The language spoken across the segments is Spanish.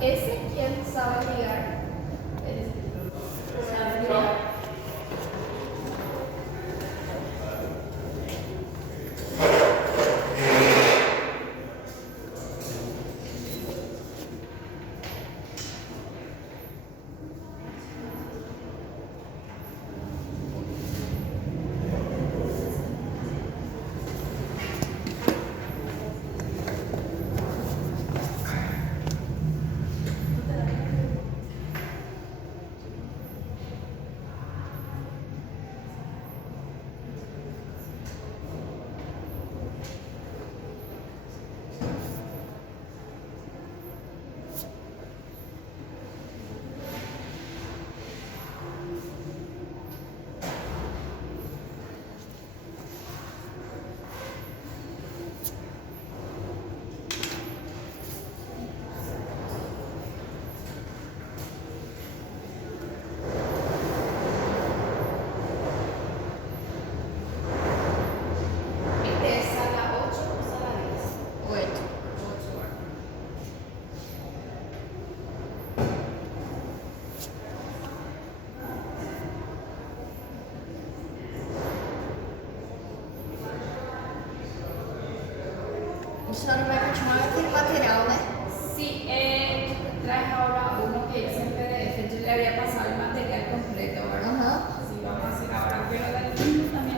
Ese quien sabe ligar. Sabe ligar. Este es sala 8 o sala 10. 8. 8. A senhora vai continuar aquele material, né? Sí, traje ahora uno que es en PDF. Yo le había pasado el material completo, ¿verdad? Aham. Sí, vamos a hacer ahora. Quiero dar el mismo también.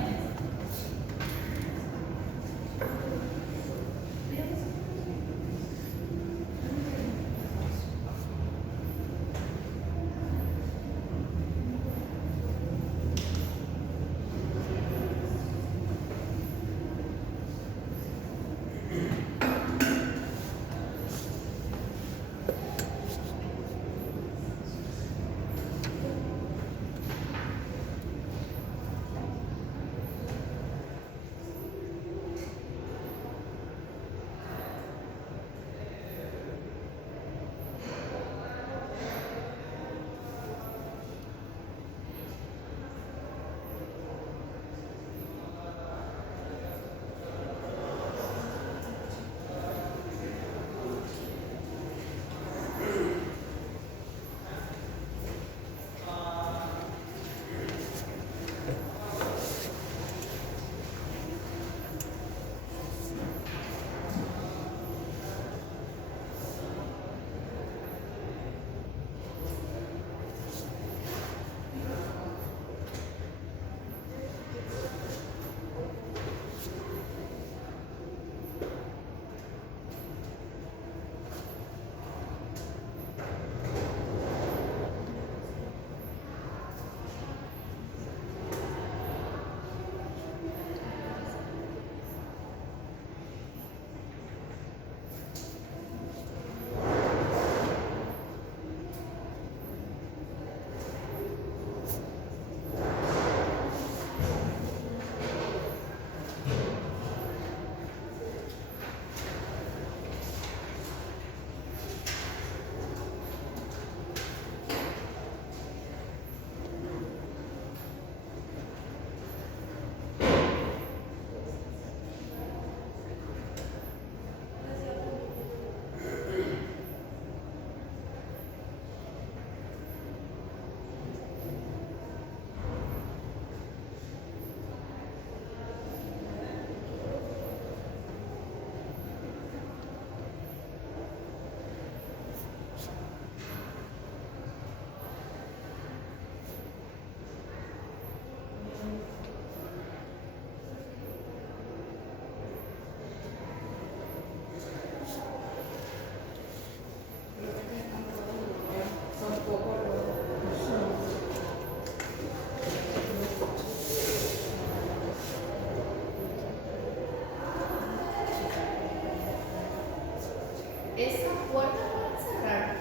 Esa puerta va a cerrar.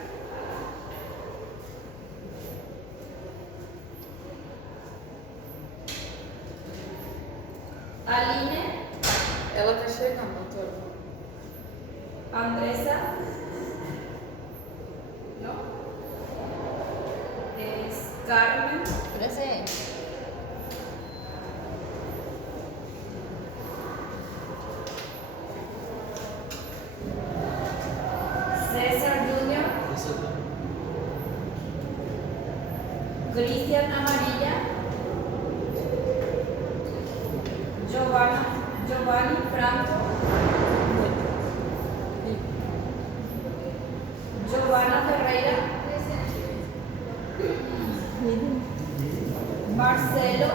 Aline, Ela tá chegando, doutora. Andresa, ¿no? Es Carmen, Presente. César Junior, Essa Cristian amarilla. Giovanni Franco. Giovanna Ferreira. Marcelo.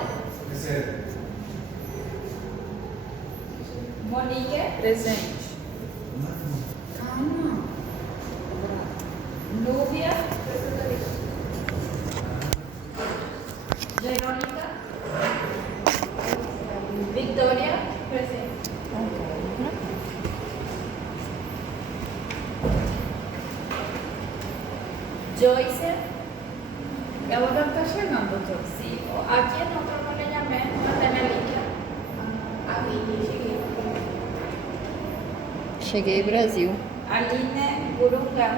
Monique. Presente. Calma. Núbia. Verônica. Victoria. Presente. Joyce. Ela deve estar chegando, doutor. Sí, ¿a quién otro no le llamé? No está en la lista. A mim, cheguei. Cheguei Brasil. Aline Gurunga.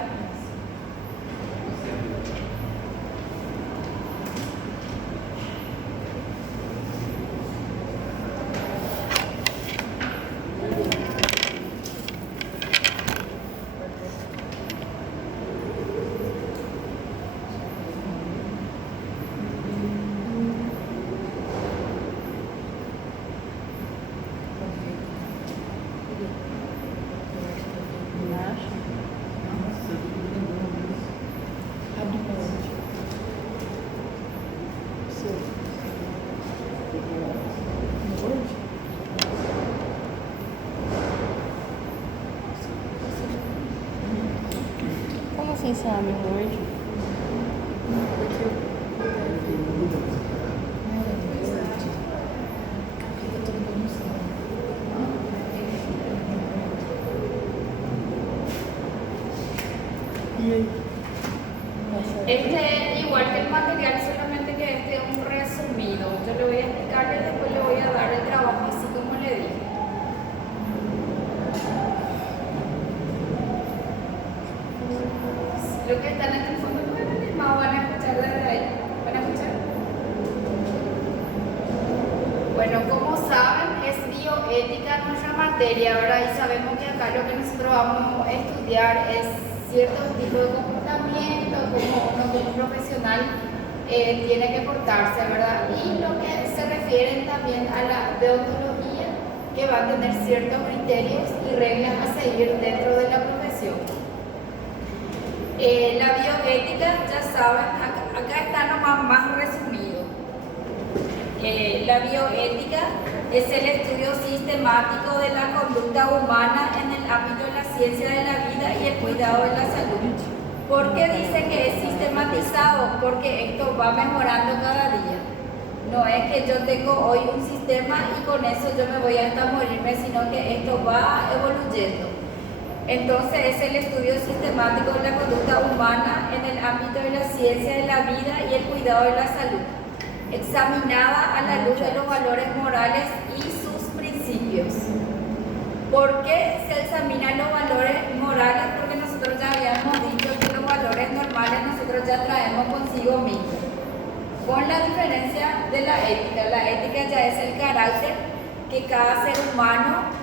Como assim você abre um Word? Este es igual que el material, solamente que este es un resumido. Yo le voy a explicar y después le voy a dar el trabajo así como le dije. Lo que están en el fondo no es el mismo, van a escuchar desde ahí. ¿Van a escuchar? Bueno, como saben, es bioética nuestra materia, ¿verdad? Y sabemos que acá lo que nosotros vamos a estudiar es cierto tipo de comportamiento, como uno como profesional tiene que portarse, ¿verdad? Y lo que se refiere también a la deontología, que va a tener ciertos criterios y reglas a seguir dentro de la profesión. La bioética, ya saben, acá está nomás más resumido. La bioética es el estudio sistemático de la conducta humana en el ámbito de la ciencia de la vida y el cuidado de la salud. ¿Por qué dice que es sistematizado? Porque esto va mejorando cada día. No es que yo tengo hoy un sistema y con eso yo me voy hasta morirme, sino que esto va evoluyendo. Entonces es el estudio sistemático de la conducta humana en el ámbito de la ciencia de la vida y el cuidado de la salud, examinada a la luz de los valores morales y sus principios. ¿Por qué se examinan los valores morales? Porque nosotros ya habíamos dicho que los valores normales nosotros ya traemos consigo mismos. Con la diferencia de la ética. La ética ya es el carácter que cada ser humano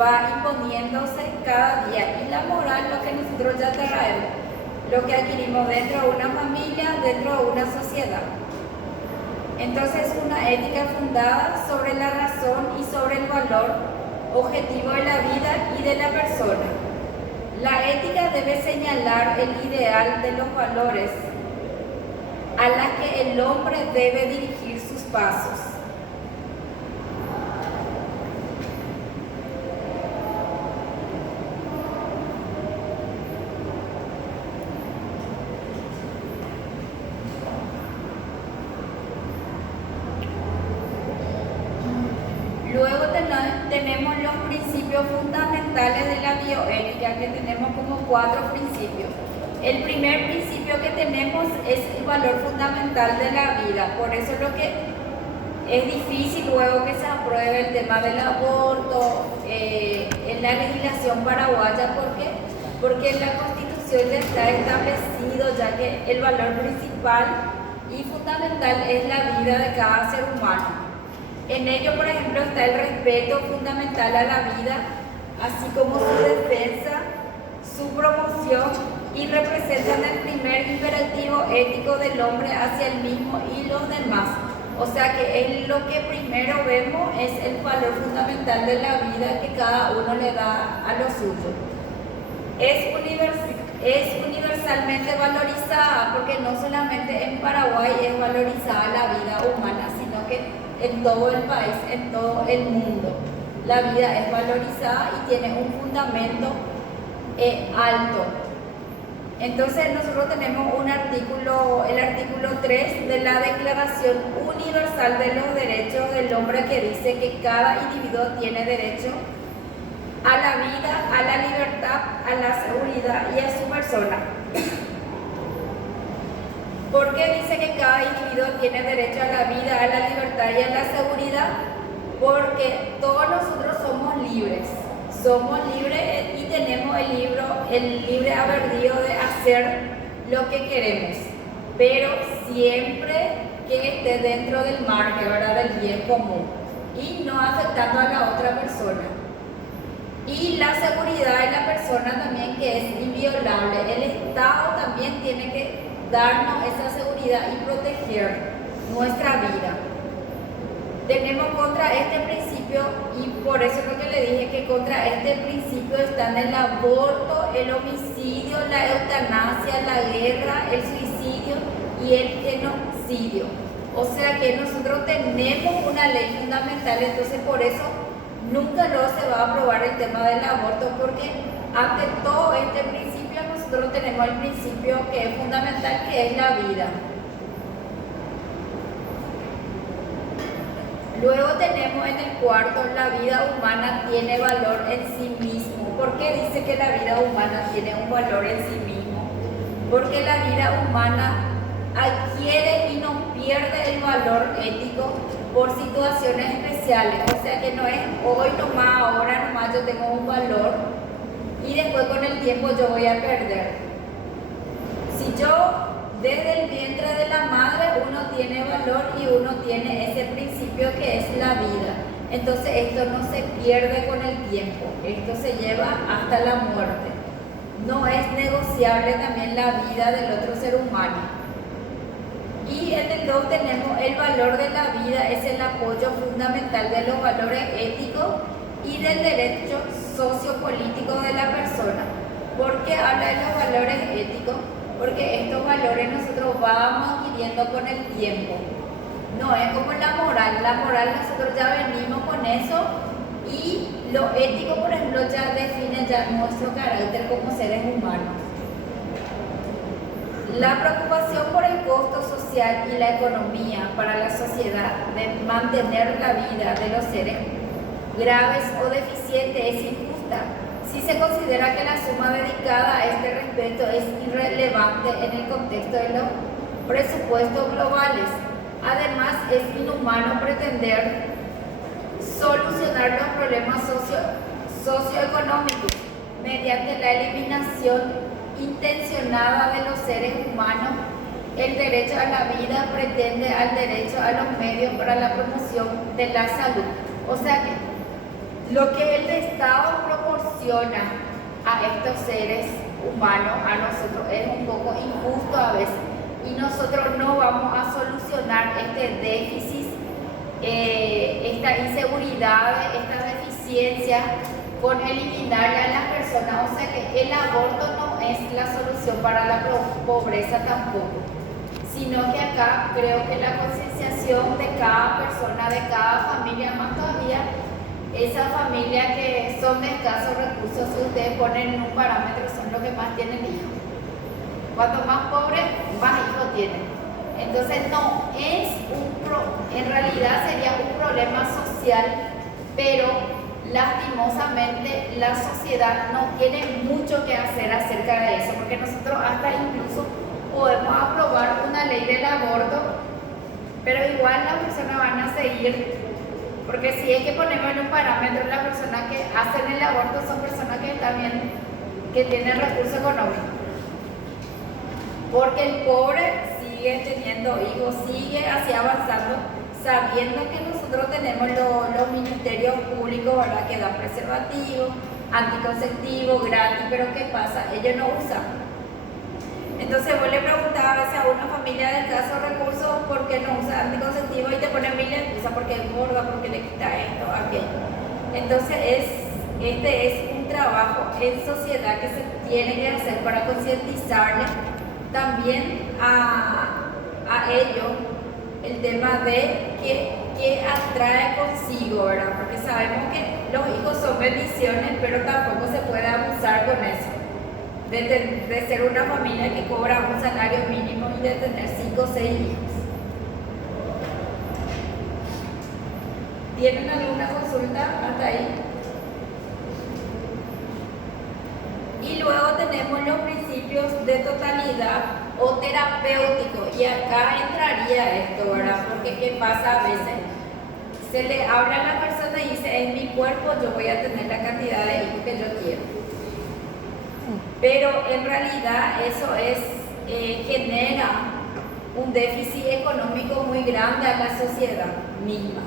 va imponiéndose cada día. Y la moral, lo que nosotros ya traemos, lo que adquirimos dentro de una familia, dentro de una sociedad. Entonces, una ética fundada sobre la razón y sobre el valor objetivo de la vida y de la persona. La ética debe señalar el ideal de los valores a la que el hombre debe dirigir sus pasos. Luego tenemos los principios fundamentales de la bioética, que tenemos como 4 principios. El primer principio que tenemos es el valor fundamental de la vida. Por eso lo que es difícil luego que se apruebe el tema del aborto en la legislación paraguaya. ¿Por qué? Porque en la Constitución ya está establecido, ya que el valor principal y fundamental es la vida de cada ser humano. En ello, por ejemplo, está el respeto fundamental a la vida, así como su defensa, su promoción y y representan el primer imperativo ético del hombre hacia el mismo y los demás. O sea que es lo que primero vemos es el valor fundamental de la vida que cada uno le da a lo suyo. Es universalmente valorizada porque no solamente en Paraguay es valorizada la vida humana, sino que en todo el país, en todo el mundo. La vida es valorizada y tiene un fundamento alto. Entonces nosotros tenemos un artículo, el artículo 3 de la Declaración Universal de los Derechos del Hombre, que dice que cada individuo tiene derecho a la vida, a la libertad, a la seguridad y a su persona. ¿Por qué dice que cada individuo tiene derecho a la vida, a la libertad y a la seguridad? Porque todos nosotros somos libres y tenemos el libre albedrío de hacer lo que queremos, pero siempre que esté dentro del margen, ¿verdad?, del bien común y no afectando a la otra persona. Y la seguridad de la persona también, que es inviolable. El Estado también tiene que darnos esa seguridad y proteger nuestra vida. Tenemos contra este principio, y por eso es lo que le dije, que contra este principio están el aborto, el homicidio, la eutanasia, la guerra, el suicidio y el genocidio. O sea que nosotros tenemos una ley fundamental, entonces por eso nunca luego se va a aprobar el tema del aborto, porque ante todo este principio nosotros tenemos el principio que es fundamental, que es la vida. Luego tenemos en el cuarto, la vida humana tiene valor en sí mismo. ¿Por qué dice que la vida humana tiene un valor en sí mismo? Porque la vida humana adquiere y no pierde el valor ético por situaciones especiales. O sea que no es hoy nomás, ahora nomás yo tengo un valor y después con el tiempo yo voy a perder. Si yo desde el vientre de la madre uno tiene valor y uno tiene ese principio que es la vida, entonces esto no se pierde con el tiempo, esto se lleva hasta la muerte. No es negociable también la vida del otro ser humano. Y en el 2 tenemos el valor de la vida, es el apoyo fundamental de los valores éticos y del derecho sociopolítico de la persona. ¿Por qué habla de los valores éticos? Porque estos valores nosotros vamos adquiriendo con el tiempo. No es como la moral nosotros ya venimos con eso, y lo ético, por ejemplo, ya define ya nuestro carácter como seres humanos. La preocupación por el costo social y la economía para la sociedad de mantener la vida de los seres graves o deficientes es injusta si se considera que la suma dedicada a este respecto es irrelevante en el contexto de los presupuestos globales. Además, es inhumano pretender solucionar los problemas socioeconómicos mediante la eliminación intencionada de los seres humanos. El derecho a la vida pretende al derecho a los medios para la promoción de la salud. O sea que lo que el Estado proporciona a estos seres humanos, a nosotros, es un poco injusto a veces, y nosotros no vamos a solucionar este déficit, esta inseguridad, estas deficiencias con eliminarle a las personas. O sea que el aborto no es la solución para la pobreza tampoco, sino que acá creo que la concienciación de cada persona, de cada familia, más todavía esa familia que son de escasos recursos, si ustedes ponen un parámetro, son los que más tienen hijos. Cuanto más pobre, más hijos tienen. Entonces no es en realidad sería un problema social, pero lastimosamente la sociedad no tiene mucho que hacer acerca de eso, porque nosotros hasta incluso podemos aprobar una ley del aborto, pero igual las personas van a seguir. Porque si es que ponemos en un parámetro, las personas que hacen el aborto son personas que están bien, que tienen recursos económicos. Porque el pobre sigue teniendo hijos, sigue así avanzando, sabiendo que nosotros tenemos los ministerios públicos, ¿verdad?, que dan preservativos, anticonceptivos, gratis, pero ¿qué pasa? Ellos no usan. familia de escasos recursos porque no usa anticonceptivo y te ponen mil excusas porque es gorda, porque le quita esto, aquello. Entonces este es un trabajo en sociedad que se tiene que hacer para concientizarle también a ellos el tema de que atrae consigo, ¿verdad? Porque sabemos que los hijos son bendiciones, pero tampoco se puede abusar con eso. De ser una familia que cobra un salario mínimo y de tener 5 o 6 hijos. ¿Tienen alguna consulta hasta ahí? Y luego tenemos los principios de totalidad o terapéutico. Y acá entraría esto, ¿verdad? Porque ¿qué pasa a veces? Se le habla a la persona y dice, en mi cuerpo yo voy a tener la cantidad de hijos que yo quiero. Pero en realidad eso genera un déficit económico muy grande a la sociedad misma.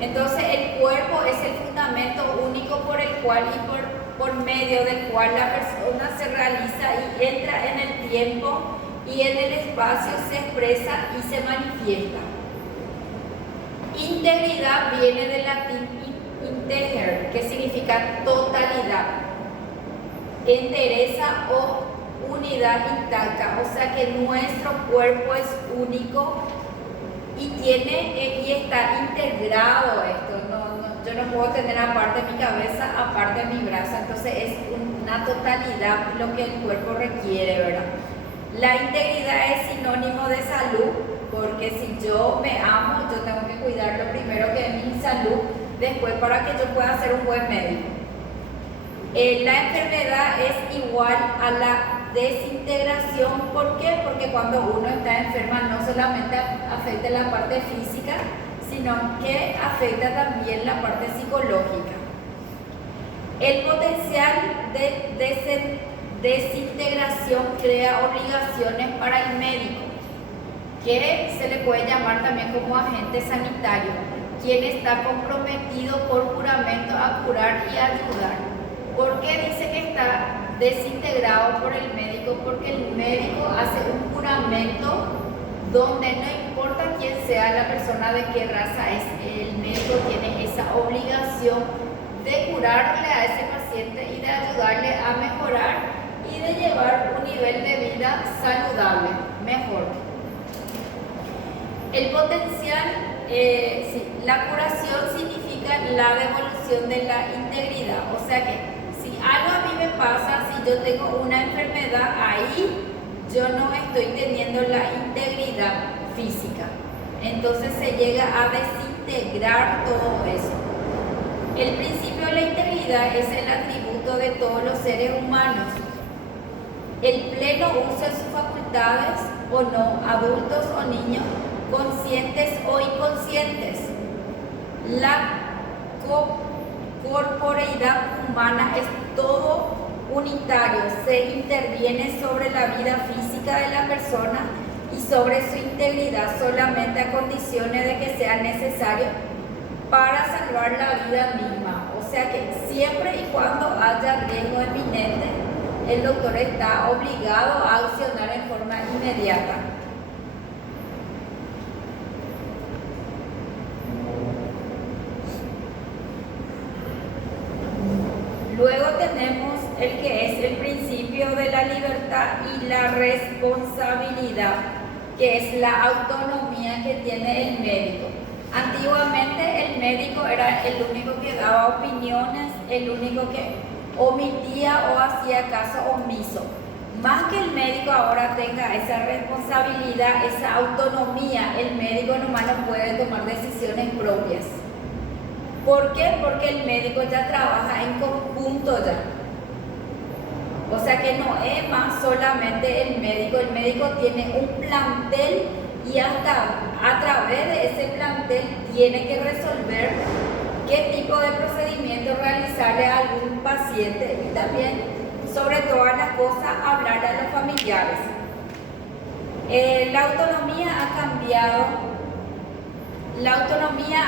Entonces el cuerpo es el fundamento único por el cual y por medio del cual la persona se realiza y entra en el tiempo y en el espacio, se expresa y se manifiesta. Integridad viene del latín integer, que significa totalidad, entereza o unidad intacta, o sea que nuestro cuerpo es único y está integrado esto. Yo no puedo tener aparte mi cabeza, aparte mi brazo, entonces es una totalidad lo que el cuerpo requiere, ¿verdad? La integridad es sinónimo de salud, porque si yo me amo, yo tengo que cuidar lo primero que es mi salud, después para que yo pueda ser un buen médico. La enfermedad es igual a la desintegración. ¿Por qué? Porque cuando uno está enferma no solamente afecta la parte física, sino que afecta también la parte psicológica. El potencial de desintegración crea obligaciones para el médico, que se le puede llamar también como agente sanitario, quien está comprometido por juramento a curar y ayudar. ¿Por qué dice que está desintegrado por el médico? Porque el médico hace un juramento donde no importa quién sea la persona, de qué raza es, el médico tiene esa obligación de curarle a ese paciente y de ayudarle a mejorar y de llevar un nivel de vida saludable, mejor. El potencial, la curación significa la devolución de la integridad, o sea que si algo a mí me pasa, si yo tengo una enfermedad, ahí yo no estoy teniendo la integridad física. Entonces se llega a desintegrar todo eso. El principio de la integridad es el atributo de todos los seres humanos. El pleno uso de sus facultades o no, adultos o niños, conscientes o inconscientes. La corporeidad humana es todo unitario, se interviene sobre la vida física de la persona y sobre su integridad solamente a condiciones de que sea necesario para salvar la vida misma. O sea que siempre y cuando haya riesgo inminente, el doctor está obligado a accionar en forma inmediata. Luego tenemos el que es el principio de la libertad y la responsabilidad, que es la autonomía que tiene el médico. Antiguamente el médico era el único que daba opiniones, el único que omitía o hacía caso omiso. Más que el médico ahora tenga esa responsabilidad, esa autonomía, el médico nomás no puede tomar decisiones propias. ¿Por qué? Porque el médico ya trabaja en conjunto ya. O sea que no es más solamente el médico tiene un plantel y hasta a través de ese plantel tiene que resolver qué tipo de procedimiento realizarle a algún paciente y también, sobre todas las cosas, hablar a los familiares. La autonomía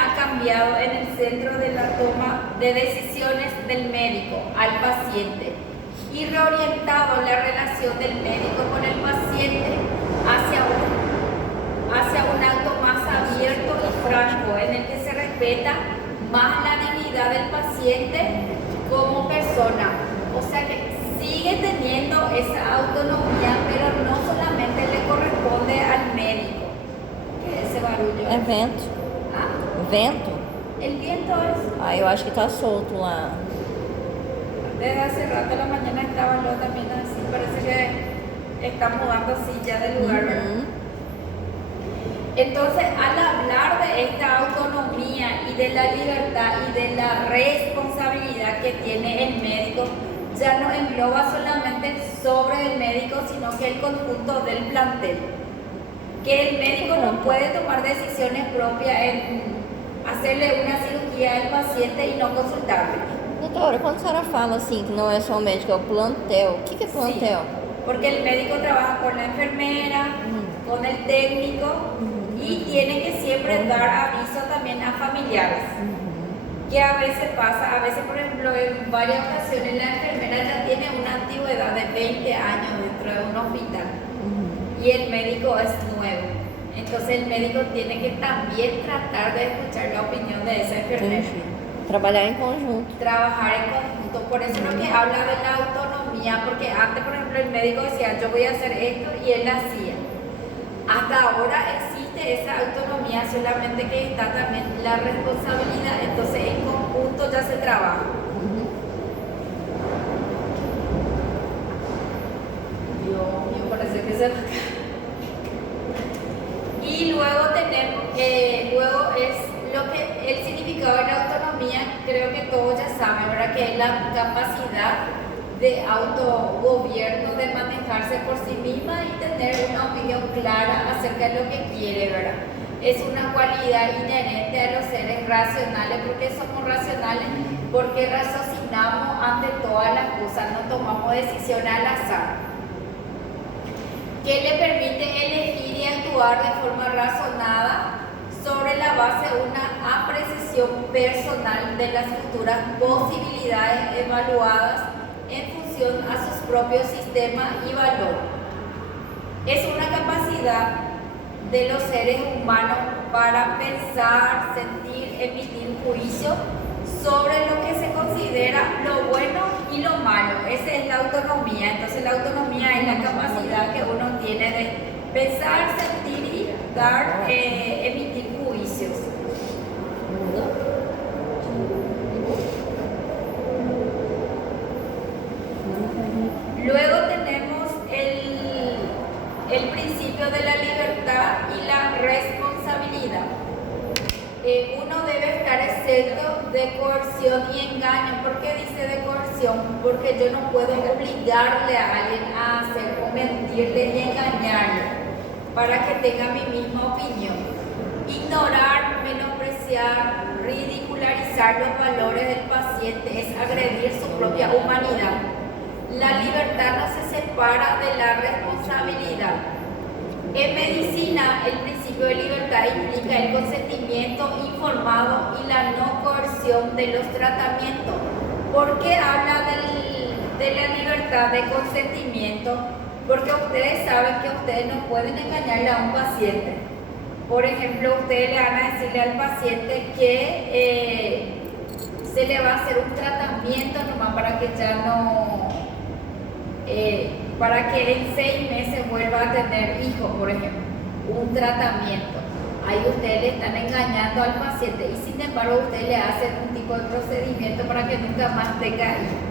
ha cambiado en el centro de la toma de decisiones del médico al paciente y reorientado la relación del médico con el paciente vento? Ah, Vento? el viento es. Ah, eu acho que tá solto lá. Desde hace rato a la mañana estaba lo también así, parece que está mudando así ya de lugar, ¿verdad? Uhum. Entonces, al hablar de esta autonomía y de la libertad y de la responsabilidad que tiene el médico, ya no engloba solamente sobre el médico, sino que el conjunto del plantel. Que el médico no puede tomar decisiones propias en hacerle una cirugía al paciente y no consultarle. Doutora, quando a senhora fala assim, que não é só o médico, é o plantel, o que é plantel? Sí, porque el médico trabaja con la enfermera, con el técnico y tiene que siempre dar aviso también a familiares. Que a veces pasa, a veces por ejemplo en varias ocasiones la enfermera ya tiene una antigüedad de 20 años dentro de un hospital y el médico es nuevo. Entonces el médico tiene que también tratar de escuchar la opinión de esa enfermera. Entendi. Trabalhar em conjunto. Trabajar en conjunto, por eso es lo que habla de la autonomía, porque antes por ejemplo el médico decía yo voy a hacer esto y él hacía. Hasta ahora existe esa autonomía, solamente que está también la responsabilidad, entonces en conjunto ya se trabaja. Dios mío, parece que se va a caer. Y luego tenemos, luego es lo que el significado de la autonomía, creo que todos ya saben, ¿verdad? Que es la capacidad de autogobierno, de manejarse por sí misma y tener una opinión clara acerca de lo que quiere, ¿verdad? Es una cualidad inherente a los seres racionales. ¿Por qué somos racionales? Porque raciocinamos ante todas las cosas, no tomamos decisiones al azar. Que le permite elegir y actuar de forma razonada sobre la base de una apreciación personal de las futuras posibilidades evaluadas en función a sus propios sistemas y valores. Es una capacidad de los seres humanos para pensar, sentir, emitir juicio sobre lo que se considera lo bueno y lo malo. Esa es la autonomía. Entonces la autonomía es la capacidad que uno tiene de pensar, sentir y dar, emitir juicios. Luego tenemos el principio de la libertad y la responsabilidad. Uno debe estar exento de coerción y engaño. ¿Por qué dice de coerción? Porque yo no puedo obligarle a alguien a hacer o mentirle y engañarle para que tenga mi misma opinión. Ignorar, menospreciar, ridicularizar los valores del paciente es agredir su propia humanidad. La libertad no se separa de la responsabilidad. En medicina, el principio de libertad implica el consentimiento informado y la no coerción de los tratamientos. ¿Por qué habla de la libertad de consentimiento? Porque ustedes saben que ustedes no pueden engañarle a un paciente. Por ejemplo, ustedes le van a decirle al paciente que se le va a hacer un tratamiento nomás para que ya no... para que en 6 meses vuelva a tener hijos, por ejemplo, un tratamiento. Ahí ustedes le están engañando al paciente y sin embargo ustedes le hacen un tipo de procedimiento para que nunca más tenga hijos.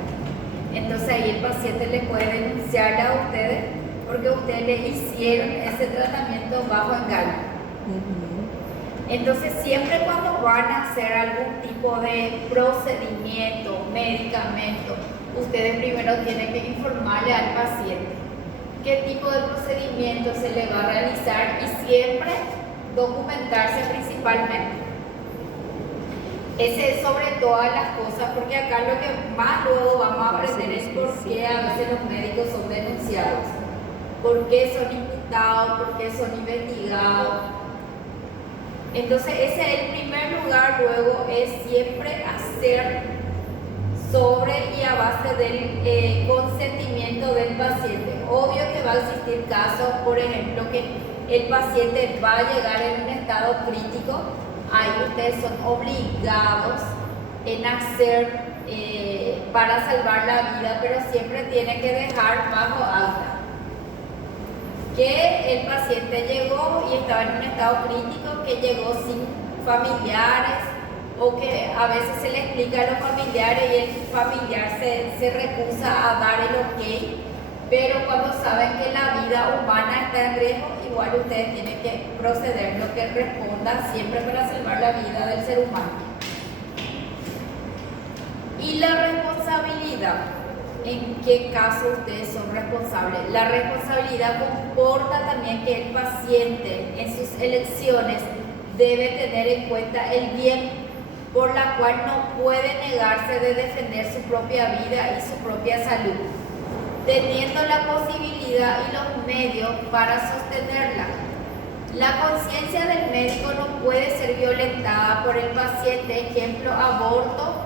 Entonces ahí el paciente le puede denunciar a ustedes porque ustedes le hicieron ese tratamiento bajo engaño. Entonces siempre cuando van a hacer algún tipo de procedimiento, medicamento, ustedes primero tienen que informarle al paciente qué tipo de procedimiento se le va a realizar y siempre documentarse principalmente. Ese es sobre todas las cosas, porque acá lo que más luego vamos a aprender es por qué a veces los médicos son denunciados, por qué son imputados, por qué son investigados. Entonces ese es el primer lugar, luego es siempre hacer sobre y a base del consentimiento del paciente. Obvio que va a existir casos, por ejemplo, que el paciente va a llegar en un estado crítico, ahí ustedes son obligados en hacer para salvar la vida, pero siempre tienen que dejar bajo alta que el paciente paciente llegó y estaba en un estado crítico, que llegó sin familiares, o que a veces se le explica a los familiares y el familiar se recusa a dar el ok, pero cuando saben que la vida humana está en riesgo, igual ustedes tienen que proceder lo que responda siempre para salvar la vida del ser humano. Y la responsabilidad, ¿en qué caso ustedes son responsables? La responsabilidad comporta también que el paciente en sus elecciones debe tener en cuenta el bien, por la cual no puede negarse de defender su propia vida y su propia salud, teniendo la posibilidad y los medios para sostenerla. La conciencia del médico no puede ser violentada por el paciente, ejemplo, aborto,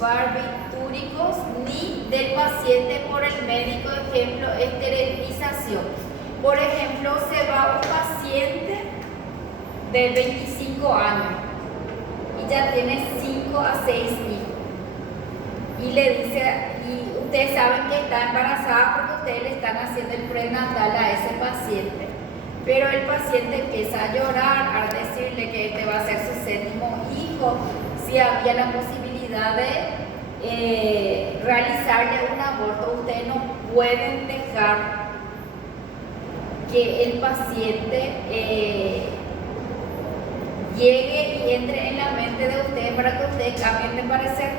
barbitúricos, ni del paciente por el médico, ejemplo, esterilización. Por ejemplo, se va un paciente de 25 años y ya tiene 5 a 6 hijos y le dice, y ustedes saben que está embarazada porque ustedes le están haciendo el prenatal a ese paciente, pero el paciente empieza a llorar al decirle que este va a ser su 7º hijo, si había la posibilidad de realizarle un aborto. Ustedes no pueden dejar que el paciente llegue y entre en la mente de ustedes para que ustedes cambien de parecer,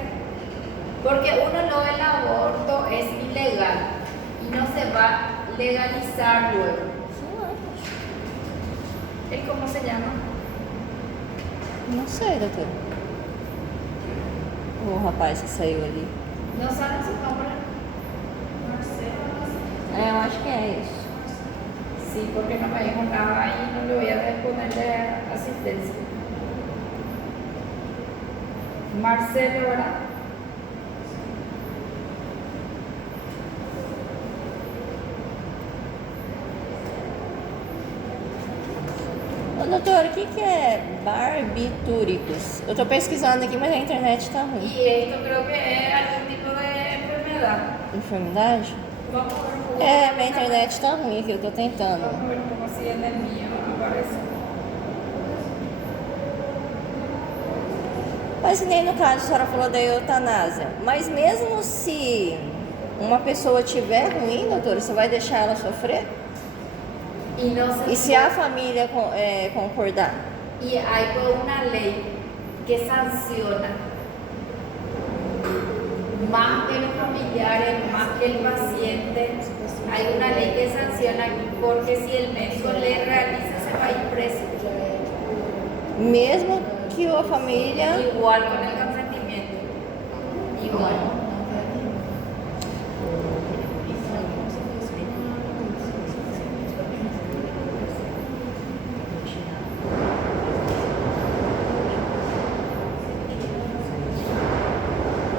porque el aborto es ilegal y no se va a legalizar luego. ¿El cómo se llama? Não sei, doutor. O rapaz que saiu ali. ¿No saben su nombre? É, eu acho que é isso. Sí, porque no me dijo nada y no le voy a ponerle asistencia. Marcelo, ¿verdad? Ô, doutor, o que é barbitúricos? Eu tô pesquisando aqui, mas a internet tá ruim. Y esto creo que es algún tipo de enfermedad. Enfermidade? Vamos a ver un poco. É, minha internet tá ruim aqui, eu tô tentando. Vamos a ver como si es el mío aparece. Mas nem no caso a senhora falou da eutanásia. Mas mesmo se uma pessoa tiver ruim, doutora, você vai deixar ela sofrer? Y no se E se a família concordar? Y hay una ley que sanciona más que los familiares, más que el paciente. Hay una ley que sanciona porque si el médico le realiza, se va a ir preso. Mesmo que a família... Igual con el consentimiento. Igual.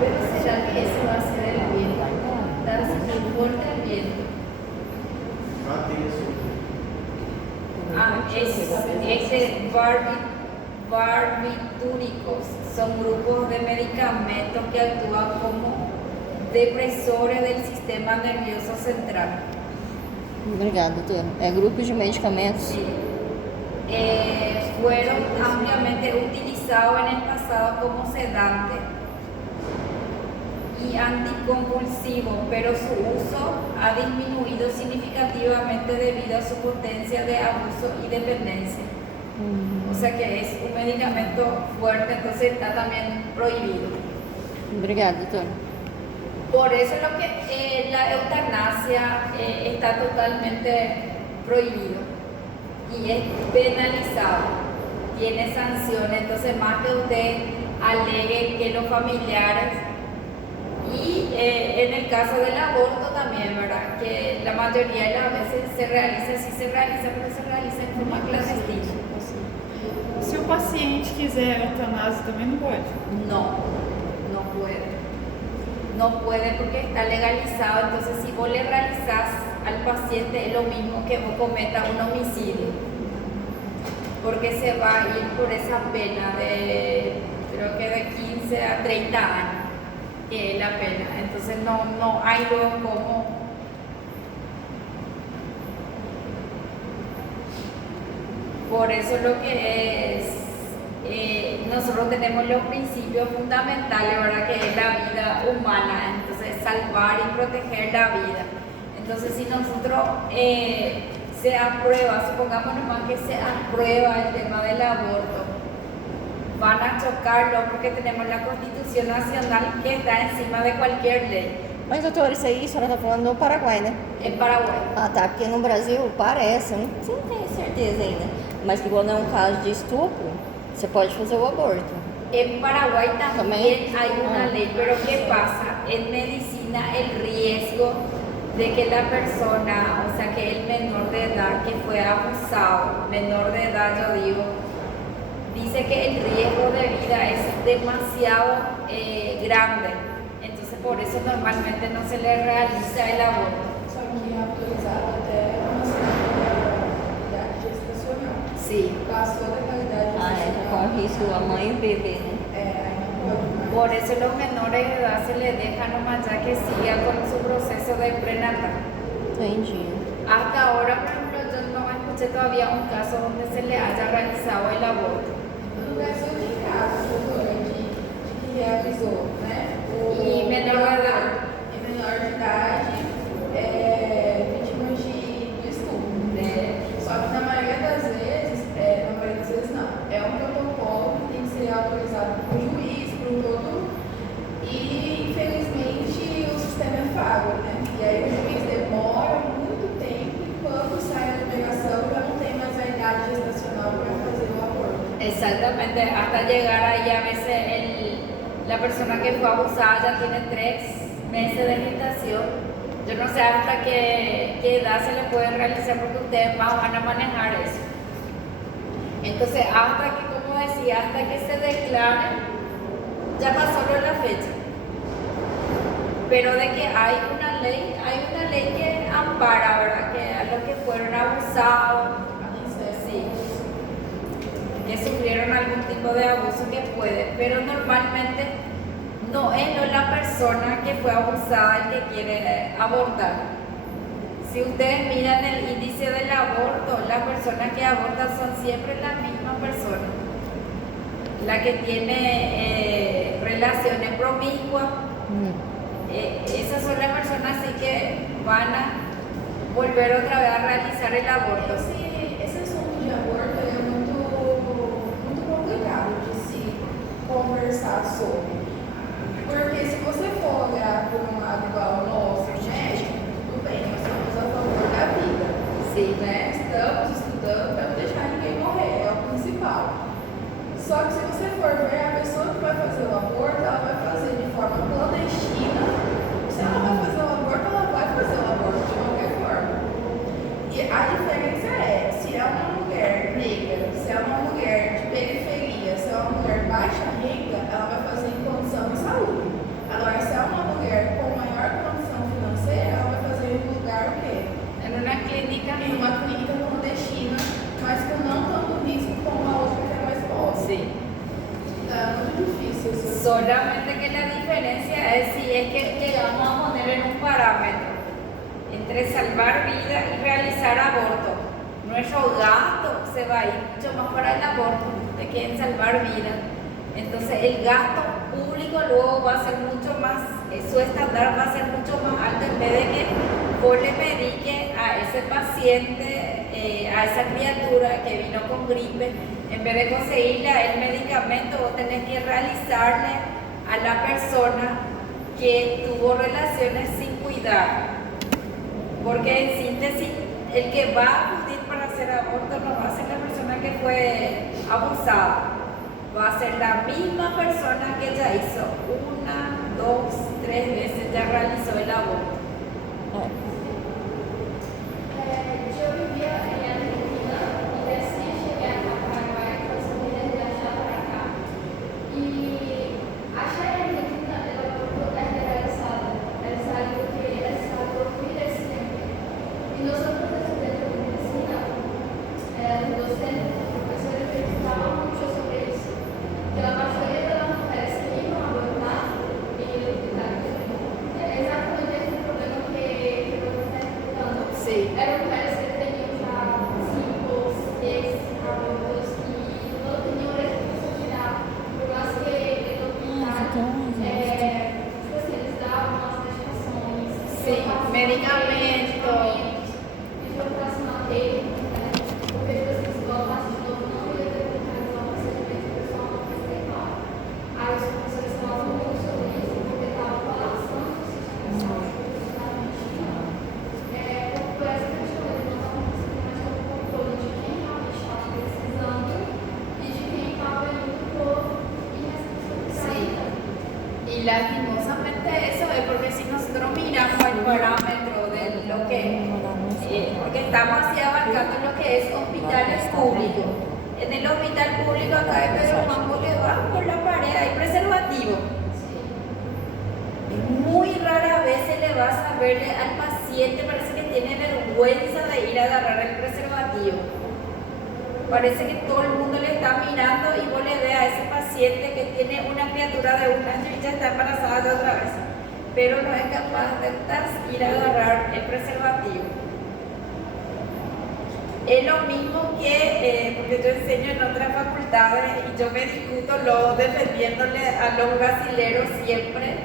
Pero será que eso va a ser el bien. Darse muy fuerte al viento. Barbitúricos son grupos de medicamentos que actúan como depresores del sistema nervioso central. Obrigada, doutora. É grupos de medicamentos? Sí. Fueron ampliamente utilizados en el pasado como sedante y anticonvulsivo, pero su uso ha disminuido significativamente debido a su potencia de abuso y dependencia. O sea que es un medicamento fuerte, entonces está también prohibido. Obrigada, doutora. Por eso es lo que la eutanasia está totalmente prohibido y es penalizado, tiene sanciones. Entonces, más que usted alegue que los familiares, y en el caso del aborto también, ¿verdad? Que la mayoría de las veces se realiza, sí se realiza, pero se realiza en forma clandestina. Se o paciente quiser eutanásia também não pode? No, no puede. No puede porque está legalizado. Entonces, si vos le realizás al paciente, es lo mismo que vos cometas un homicidio. Porque se va a ir por esa pena de, creo que de 15 a 30 años, que es la pena. Entonces, no hay luego cómo Por eso lo que es, nosotros tenemos los principios fundamentales, ¿verdad? Que es la vida humana, entonces salvar y proteger la vida. Entonces si nosotros se aprueba, supongamos nomás que se aprueba el tema del aborto, van a chocarlo porque tenemos la Constitución Nacional que está encima de cualquier ley. Mas, doutor, isso aí a senhora está falando no Paraguai, né? En Paraguay. Ah, tá. Porque no Brasil parece, eu não tenho certeza ainda. Mas que quando é um caso de estupro, você pode fazer o aborto. En Paraguay también También. hay una ley, pero ¿qué pasa? En medicina el riesgo de que la persona, o sea, que el menor de edad que fue abusado, menor de edad yo digo, dice que el riesgo de vida es demasiado grande. Entonces por eso normalmente no se le realiza el aborto. Só que é autorizado até uma semana da idade gestacional. Sí. Passou da idade Ah, é, gestacional. corre risco a mãe e o bebê, né? Aí não pode mais. Por eso los menores de edad se les deja nomás ya que siga con su proceso de prenatal. Entendi. Hasta ahora, por ejemplo, yo no escuché todavía un caso donde se le haya realizado el aborto. No Brasil tem casos, doutora, de que realizou, né? E menor de idade. E menor de idade, vítimas de estupro. Né? Só que na maioria das vezes, não, é um protocolo que tem que ser autorizado por um juiz, por um todo, e infelizmente o sistema é falho, né? E aí o juiz demora muito tempo e quando sai a liberação já não tem mais a idade gestacional para fazer o aborto. Exactamente, hasta llegar ahí a veces la persona que fue abusada ya tiene 3 meses de gestación. Yo no sé hasta qué edad se le puede realizar porque ustedes más van a manejar eso. Entonces, hasta que, como decía, hasta que se declare, ya pasó la fecha. Pero de que hay una ley que ampara, ¿verdad? Que a los que fueron abusados, sí, que sufrieron algún tipo de abuso que puede, pero normalmente no es la persona que fue abusada el que quiere abortar. Si ustedes miran el índice del aborto, las personas que abortan son siempre la misma persona. La que tiene relaciones promiscuas, esas son las personas así que van a volver otra vez a realizar el aborto. Esse assunto de aborto é muito complicado de se conversar sobre. Porque se você for olhar por um lado igual o nosso, médico, tudo bem, nós somos a favor da vida. Sí. Né? Estamos estudando para não deixar ninguém morrer, é o principal. Só que se você for ver, a pessoa que vai fazer o aborto, ela vai fazer de forma clandestina. Se ela vai fazer o aborto, ela vai fazer o aborto de qualquer forma. E a diferença é, se é uma mulher negra, se é uma mulher de periferia, se é uma mulher baixa renda, ela vai fazer em condição de saúde. Agora, se é uma mulher com maior condição financeira, ela vai fazer em um lugar o quê? En una clínica. Em uma clínica clandestina, mas com não tanto risco como a outra que é mais pobre. Sí. Tá muito difícil isso. Solamente que la diferencia es si es que llegamos a poner en un parámetro entre salvar vida y realizar aborto. Nuestro gasto se va a ir mucho más para el aborto de que en salvar vida. Entonces el gasto público luego va a ser mucho más, su estándar va a ser mucho más alto en vez de que vos le mediques a ese paciente, a esa criatura que vino con gripe, en vez de conseguirle el medicamento, vos tenés que realizarle a la persona que tuvo relaciones sin cuidar. Porque en síntesis, el que va a acudir para hacer aborto no va a ser la persona que fue abusada. Va a ser la misma persona que ya hizo 1, 2, 3 veces, ya realizó el aborto. Eu vivia em Argentina e decidi chegar no Paraguai com as famílias viajar para cá. E achar a Argentina ela é legalizada. É algo que é algo muy reciente. Y nosotros estudiando medicina, los docentes, los profesores verificaban mucho sobre eso. Que la mayoría de las mujeres que iban a abortar en el hospital es exactamente ese problema que vos está explicando. Sí. Eram mulheres que tinham já 5, 6 abortos medicamentos. de operacional dele, né? Porque, tipo assim, se igual a parte de novo, não ia ter como realizar um procedimento que o pessoal não respeitava. Aí os professores falavam muito sobre isso, porque estava colapsando o sistema de saúde justamente por essa questão, eles não estavam conseguindo mais ter o controle de quem realmente estava precisando e de quem estava indo por irresponsabilidade. Y lastimosamente eso es porque si nosotros miramos el parámetro de lo que, porque estamos así abarcando lo que es hospitales públicos. En el hospital público acá de Pedro Juan Bolívar, por la pared hay preservativo. Muy rara vez se le va a saberle al paciente, parece que tiene vergüenza de ir a agarrar el preservativo. Parece que todo el mundo le está mirando y vos le ves a ese paciente que tiene una criatura de 1 año y ya está embarazada de otra vez, pero no es capaz de ir a agarrar el preservativo. Es lo mismo que, porque yo enseño en otras facultades y yo me discuto luego defendiéndole a los brasileros siempre,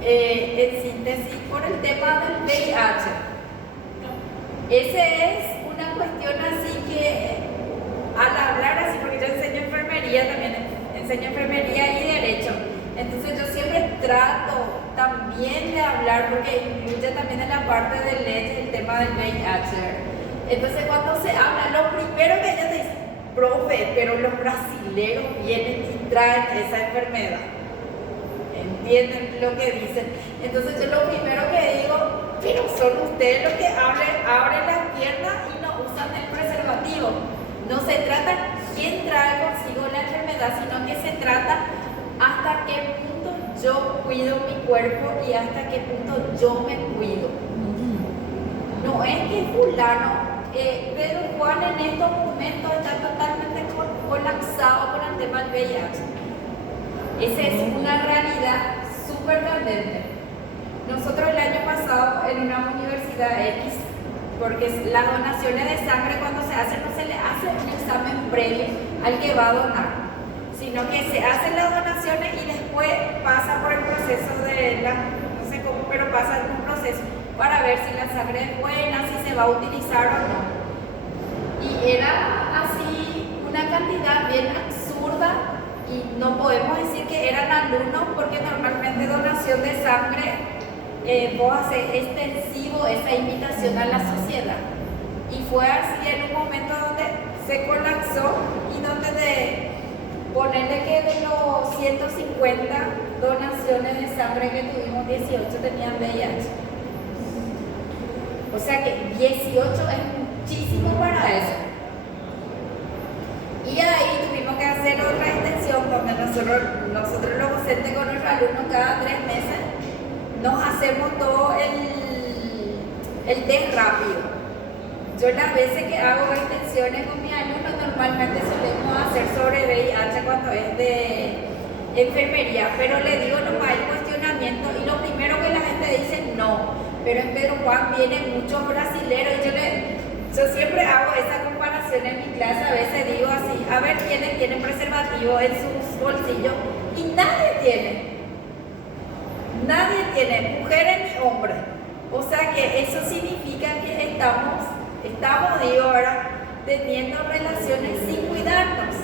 en síntesis, por el tema del VIH. Esa es una cuestión así que, al hablar así, porque yo enseño enfermería también, enseño enfermería y derecho, entonces yo siempre trato también de hablar, porque incluye también en la parte de ley el tema del VIH. Entonces cuando se habla, lo primero que ella te dice, profe, pero los brasileros vienen y traen esa enfermedad. ¿Entienden lo que dicen? Entonces yo lo primero que digo, pero son ustedes los que abren las piernas y no usan el preservativo. No se trata quién trae consigo la enfermedad, sino que se trata hasta qué punto yo cuido mi cuerpo y hasta qué punto yo me cuido. No es que fulano, Pedro Juan en estos momentos está totalmente colapsado con el tema del VIH. Esa es una realidad súper candente. Nosotros el año pasado en una universidad X, porque las donaciones de sangre cuando se hacen no se le hace un examen previo al que va a donar, sino que se hacen las donaciones y después pasa por el proceso de no sé cómo, pero pasa en un proceso para ver si la sangre es buena, si se va a utilizar o no. Y era así una cantidad bien absurda y no podemos decir que eran alumnos porque normalmente donación de sangre vos haces extensivo esa invitación a la sociedad. Y fue así en un momento donde se colapsó y donde de ponerle que de los 150 donaciones de sangre que tuvimos, 18 tenían VIH. O sea que 18 es muchísimo para eso. Y ahí tuvimos que hacer otra extensión donde nosotros los docentes con nuestros alumnos cada 3 meses nos hacemos todo el test rápido. Yo las veces que hago extensiones con mis alumnos normalmente solemos hacer sobre VIH cuando es de enfermería, pero le digo nomás el cuestionamiento y lo primero que la gente dice no. Pero en Pedro Juan vienen muchos brasileros y yo siempre hago esa comparación en mi clase, a veces digo así, a ver quiénes tienen preservativo en sus bolsillos y nadie tiene, mujeres ni hombres. O sea que eso significa que estamos digo ahora, teniendo relaciones sin cuidarnos.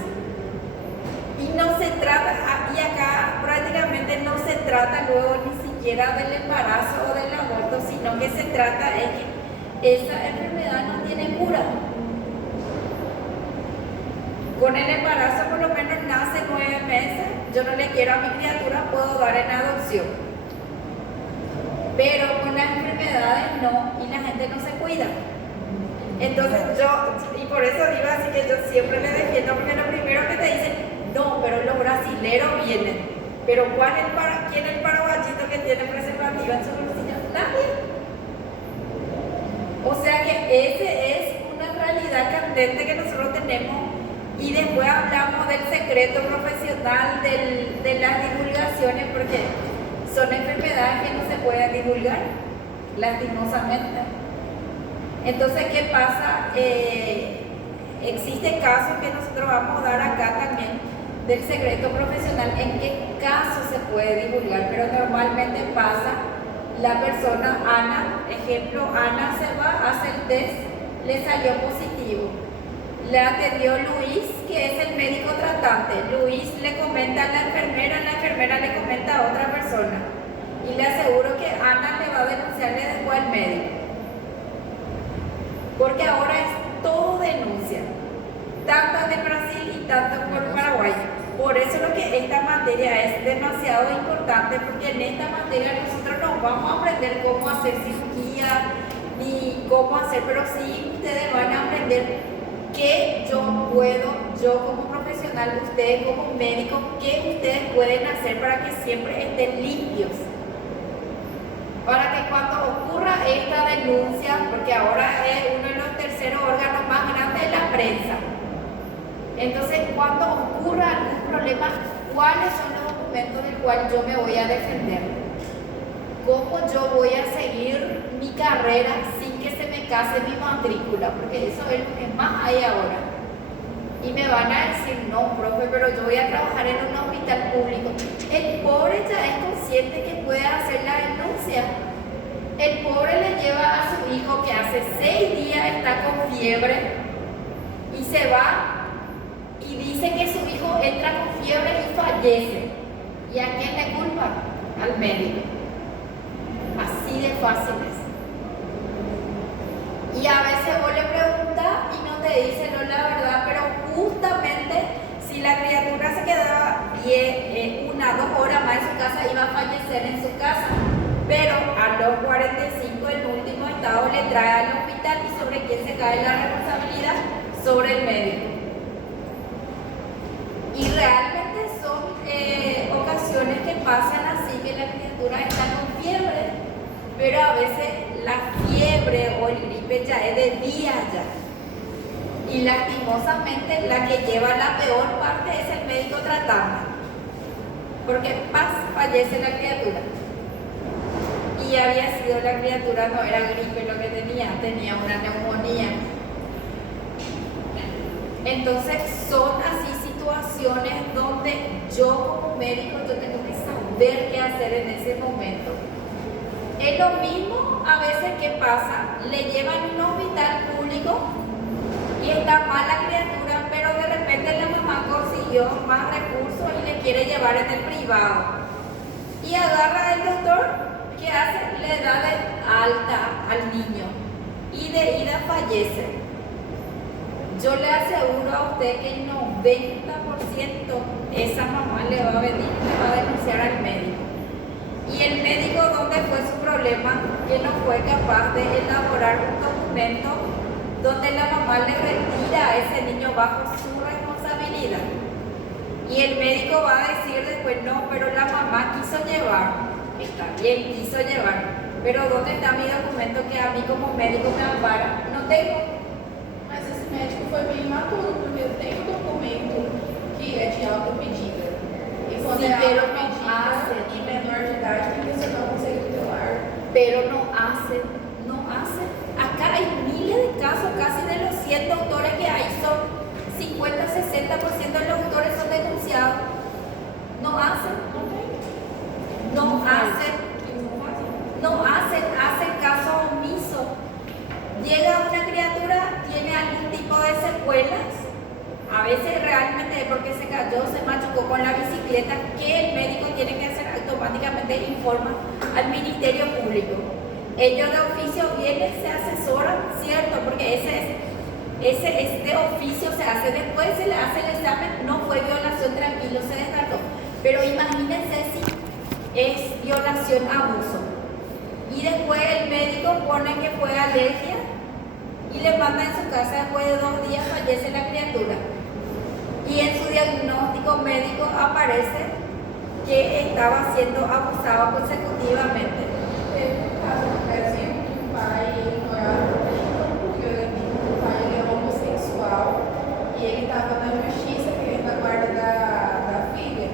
Y no se trata, y acá prácticamente no se trata luego ni siquiera del embarazo o del aborto, sino que se trata de que esa enfermedad no tiene cura. Con el embarazo por lo menos nace 9 meses, yo no le quiero a mi criatura, puedo dar en adopción. Pero con las enfermedades no, y la gente no se cuida. Entonces y por eso digo así que yo siempre le defiendo, porque lo primero que te dicen, no, pero los brasileros vienen. Pero ¿quién es el paraguayito que tiene preservativo en su bolsillo? Nadie. O sea que esa es una realidad candente que nosotros tenemos. Y después hablamos del secreto profesional, de las divulgaciones, porque son enfermedades que no se pueden divulgar, lastimosamente. Entonces, ¿qué pasa? Existen casos que nosotros vamos a dar acá también del secreto profesional, en qué caso se puede divulgar, pero normalmente pasa, la persona, Ana, ejemplo, Ana se va a hacer test, le salió positivo. Le atendió Luis, que es el médico tratante. Luis le comenta a la enfermera le comenta a otra persona. Y le aseguro que Ana le va a denunciarle después al médico. Porque ahora es todo denuncia, tanto en el Brasil y tanto por Paraguay. Por eso lo que esta materia es demasiado importante, porque en esta materia nosotros no vamos a aprender cómo hacer cirugía, ni cómo hacer, pero sí ustedes van a aprender qué yo puedo, yo como profesional, ustedes como médicos, qué ustedes pueden hacer para que siempre estén limpios. Para que cuando ocurra esta denuncia, porque ahora es uno de los terceros órganos más grandes de la prensa, entonces cuando ocurra algún problema, ¿cuáles son los documentos del cual yo me voy a defender? ¿Cómo yo voy a seguir mi carrera sin que se me case mi matrícula? Porque eso es lo que más hay ahora. Y me van a decir, no, profe, pero yo voy a trabajar en un hospital público. El pobre ya es consciente que puede hacer la denuncia. El pobre le lleva a su hijo que hace 6 días está con fiebre y se va y dice que su hijo entra con fiebre y fallece. ¿Y a quién le culpa? Al médico. Así de fácil es. Y a veces vos le preguntas y no te dice no la verdad, pero justamente si la criatura se quedaba 1 o 2 horas más en su casa, iba a fallecer en su casa. Pero a los 45 el último estado le trae al hospital, y sobre quién se cae la responsabilidad, sobre el médico. Y realmente son ocasiones que pasan así, que la criatura está con fiebre, pero a veces la fiebre o el gripe ya es de días ya. Y lastimosamente la que lleva la peor parte es el médico tratante, porque fallece la criatura. Y había sido la criatura, no era gripe lo que tenía una neumonía. Entonces son así situaciones donde yo como médico yo tengo que saber qué hacer en ese momento. Es lo mismo a veces que pasa, le llevan a un hospital público y está mal la criatura, pero de repente la mamá consiguió más recursos y le quiere llevar en el privado. Y agarra al doctor, ¿qué hace? Le da de alta al niño y de ida fallece. Yo le aseguro a usted que el 90% esa mamá le va a venir, le va a denunciar al médico. Y el médico, ¿dónde fue su problema? Que no fue capaz de elaborar un documento donde la mamá le retira a ese niño bajo su responsabilidad. Y el médico va a decir después, no, pero la mamá quiso llevar. Está bien, quiso llevar. Pero ¿dónde está mi documento que a mí como médico me ampara? No tengo. Mas esse médico foi bem imaturo, porque tem um documento que é de alta medida. E quando Sí, é pero alta no medida hace. e menor de idade, tem que acionar o conselho tutelar. Pero no hace. Acá hay miles de casos, casi de los 100 doctores que hay, son 50-60% de los doctores son denunciados. No hacen. Hacen caso omiso. Llega una criatura, tiene algún tipo de secuelas, a veces realmente es porque se cayó, se machucó con la bicicleta, que el médico tiene que hacer automáticamente, informa al Ministerio Público. Ellos de oficio vienen, se asesoran, ¿cierto? Porque este oficio se hace después, se le hace el examen, no fue violación, tranquilo, se descartó. Pero imagínense si es violación, abuso. Y después el médico pone que fue alergia y le manda en su casa, después de 2 días fallece la criatura. Y en su diagnóstico médico aparece que estaba siendo abusado consecutivamente. Teve um caso no Brasil que o pai ele morava no Rio Grande do Sul, o pai ele é homossexual e ele estava na justiça querendo a guarda da filha.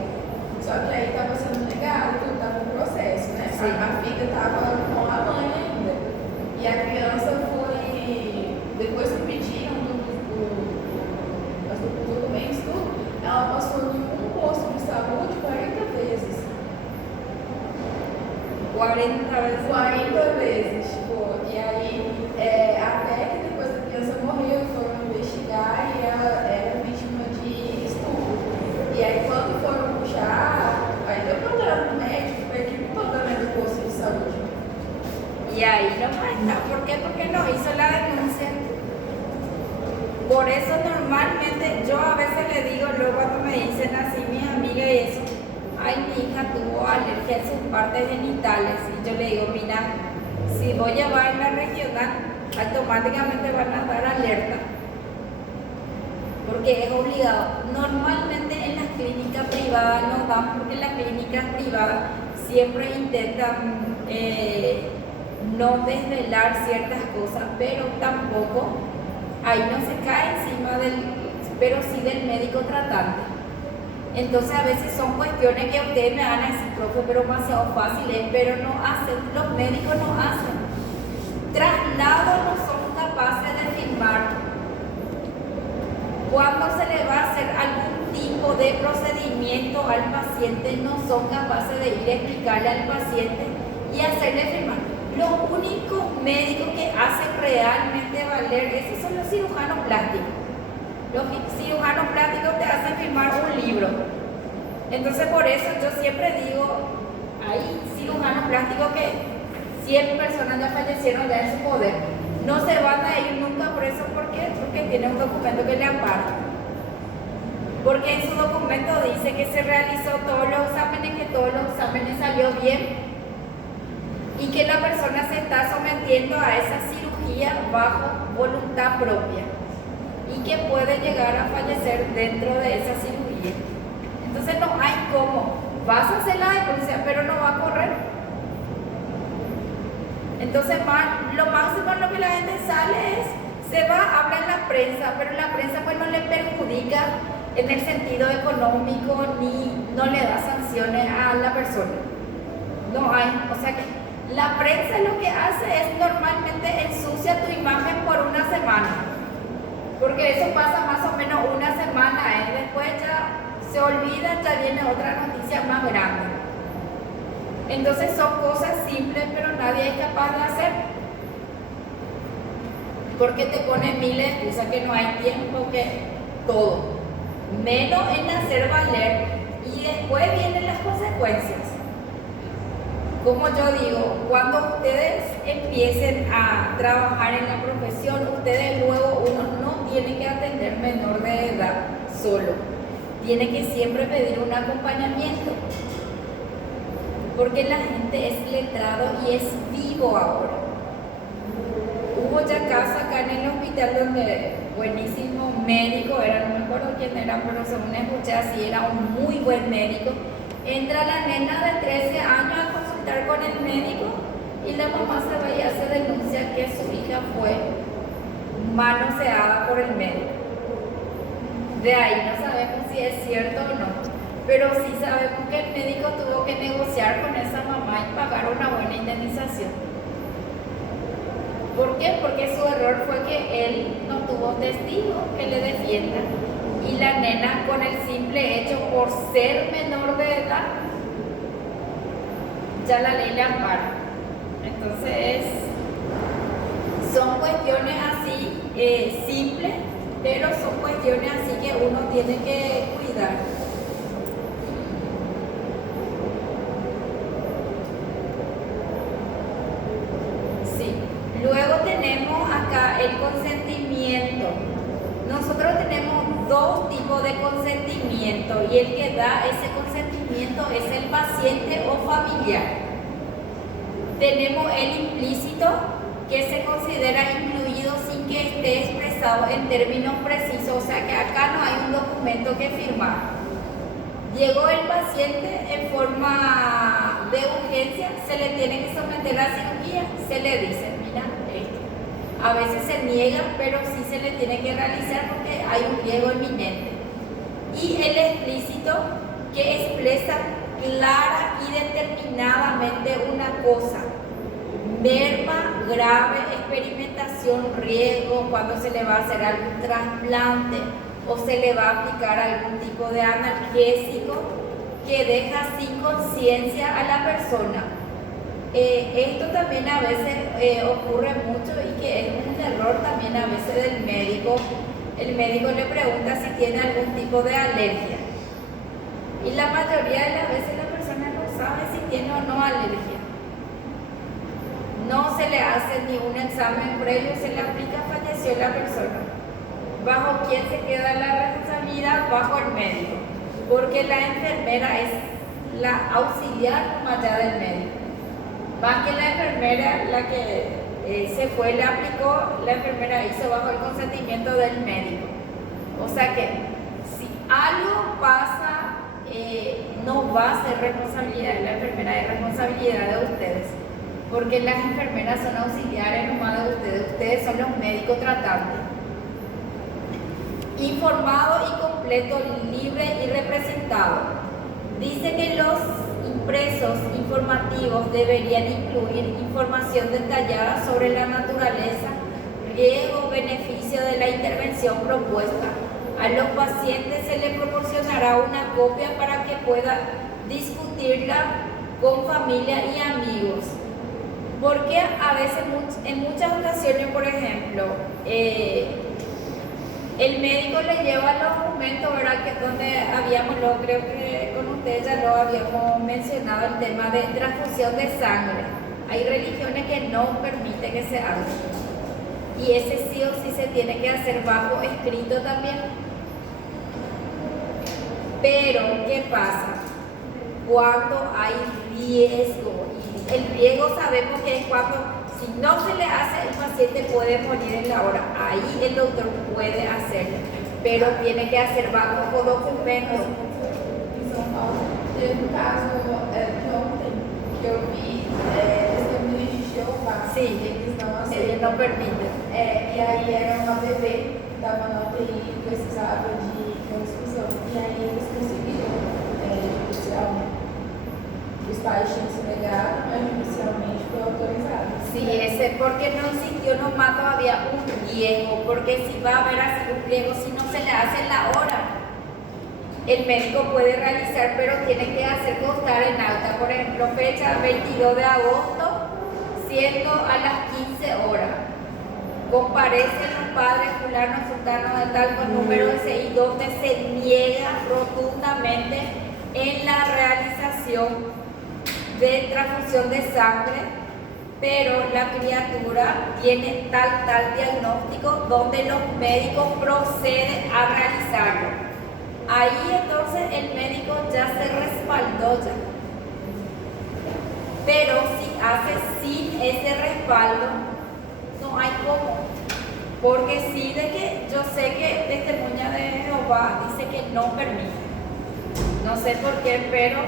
Só que aí estava sendo negado, tudo estava no processo, né? Sim. A filha estava com a mãe ainda. E a criança foi, depois que pediram os documentos, tudo, ela passou num posto de saúde 40 vezes. 40 veces. 40 vezes, tipo, qué? Porque no hizo la denuncia. Por eso normalmente yo a veces le digo, luego cuando me dicen así mis amigas y eso, ay, mi hija tuvo alergia en sus partes genitales. Y yo le digo, mira, si vos llevas en la regional, automáticamente van a dar alerta. Porque es obligado. Normalmente en las clínicas privadas no dan, porque las clínicas privadas siempre intentan no desvelar ciertas cosas, pero tampoco, ahí no se cae encima pero sí del médico tratante. Entonces a veces son cuestiones que ustedes me van a decir, profe, pero demasiado fáciles, pero no hacen, los médicos no hacen. Traslados no son capaces de firmar. Cuando se le va a hacer algún tipo de procedimiento al paciente, no son capaces de ir a explicarle al paciente y hacerle firmar. Los únicos médicos que hacen realmente valer, esos son los cirujanos plásticos. Los cirujanos plásticos te hacen firmar un libro. Entonces por eso yo siempre digo, hay cirujanos plásticos que 100 personas ya fallecieron ya en su poder. No se van a ir nunca por eso, ¿por qué? Porque tiene un documento que le ampara. Porque en su documento dice que se realizó todos los exámenes, que todos los exámenes salió bien y que la persona se está sometiendo a esa cirugía bajo voluntad propia y que puede llegar a fallecer dentro de esa cirugía. Entonces no hay cómo. Vas a hacer la denuncia, pero no va a correr. Entonces lo máximo en lo que la gente sale se va, habla en la prensa, pero la prensa pues no le perjudica en el sentido económico ni no le da sanciones a la persona. No hay, o sea que la prensa lo que hace es normalmente ensucia tu imagen por una semana, porque eso pasa más o menos una semana, después ya se olvida, ya viene otra noticia más grande. Entonces son cosas simples, pero nadie es capaz de hacer. Porque te ponen miles de excusas, que no hay tiempo, que todo. Menos en hacer valer. Y después vienen las consecuencias. Como yo digo, cuando ustedes empiecen a trabajar en la profesión, ustedes luego, uno no tiene que atender menor de edad solo. Tiene que siempre pedir un acompañamiento. Porque la gente es letrado y es vivo ahora. Hubo ya casos acá en el hospital donde buenísimo médico, no me acuerdo quién era, pero según escuché así, era un muy buen médico. Entra la nena de 13 años a consultar con el médico y la mamá se va y hace denuncia que su hija fue manoseada por el médico. De ahí no sabemos si es cierto o no. Pero sí sabemos que el médico tuvo que negociar con esa mamá y pagar una buena indemnización. ¿Por qué? Porque su error fue que él no tuvo testigos que le defiendan. Y la nena, con el simple hecho por ser menor de edad, ya la ley le ampara. Entonces, son cuestiones así simples, pero son cuestiones así que uno tiene que cuidar. Luego tenemos acá el consentimiento. Nosotros tenemos dos tipos de consentimiento y el que da ese consentimiento es el paciente o familiar. Tenemos el implícito, que se considera incluido sin que esté expresado en términos precisos, o sea que acá no hay un documento que firmar. Llegó el paciente en forma de urgencia, se le tiene que someter a cirugía, se le dice, mira, esto. A veces se niega, pero sí se le tiene que realizar porque hay un riesgo inminente. Y el explícito, que expresa clara y determinadamente una cosa: merma, grave, experimentación, riesgo, cuando se le va a hacer algún trasplante o se le va a aplicar algún tipo de analgésico que deja sin conciencia a la persona. Esto también a veces ocurre mucho y que es un error también a veces del médico. El médico le pregunta si tiene algún tipo de alergia y la mayoría de las veces la persona no sabe si tiene o no alergia. no se le hace ni un examen previo, se le aplica, falleció la persona. ¿Bajo quién se queda la responsabilidad? Bajo el médico, porque la enfermera es la auxiliar más allá del médico. Más que la enfermera, la que se fue, le aplicó, la enfermera hizo bajo el consentimiento del médico. O sea que si algo pasa, no va a ser responsabilidad de la enfermera, es responsabilidad de ustedes. Porque las enfermeras son auxiliares nomás de ustedes son los médicos tratantes. Informado y completo, libre y representado. Dice que los impresos informativos deberían incluir información detallada sobre la naturaleza, riesgo, beneficio de la intervención propuesta. A los pacientes se les proporcionará una copia para que pueda discutirla con familia y amigos. Porque a veces, en muchas ocasiones, por ejemplo, el médico le lleva los documentos, ¿verdad? Que donde habíamos, creo que con ustedes ya lo habíamos mencionado, el tema de transfusión de sangre. Hay religiones que no permiten que se haga. Y ese sí o sí se tiene que hacer bajo escrito también. Pero, ¿qué pasa? Cuando hay riesgo. Y el riesgo sabemos que es cuando, si no se le hace, el paciente puede morir en la hora. Ahí el doctor puede hacerlo, pero tiene que hacer bajo documento. Em São Paulo, teve um caso de ontem que eu vi testemunhas de Jeová. Sim. Eles não aceitam. Ele não permite. E aí era uma bebê que estava na UTI e precisava de transfusão. E aí eles conseguiram, judicialmente. Os pais tinham se negado, mas judicialmente foi autorizado. Sí, ese porque no existió nomás todavía un riesgo, porque si va a haber así un riesgo, si no se le hace en la hora, el médico puede realizar, pero tiene que hacer constar en acta, por ejemplo, fecha 22 de agosto, siendo a las 15 horas. Comparecen los padres fulano, sultano de tal con número ese y donde se niega rotundamente en la realización de transfusión de sangre, pero la criatura tiene tal diagnóstico donde los médicos proceden a realizarlo. Ahí entonces el médico ya se respaldó ya. Pero si hace sin ese respaldo, no hay cómo. Porque sí, de que yo sé que Testimonio de Jehová dice que no permite. No sé por qué, pero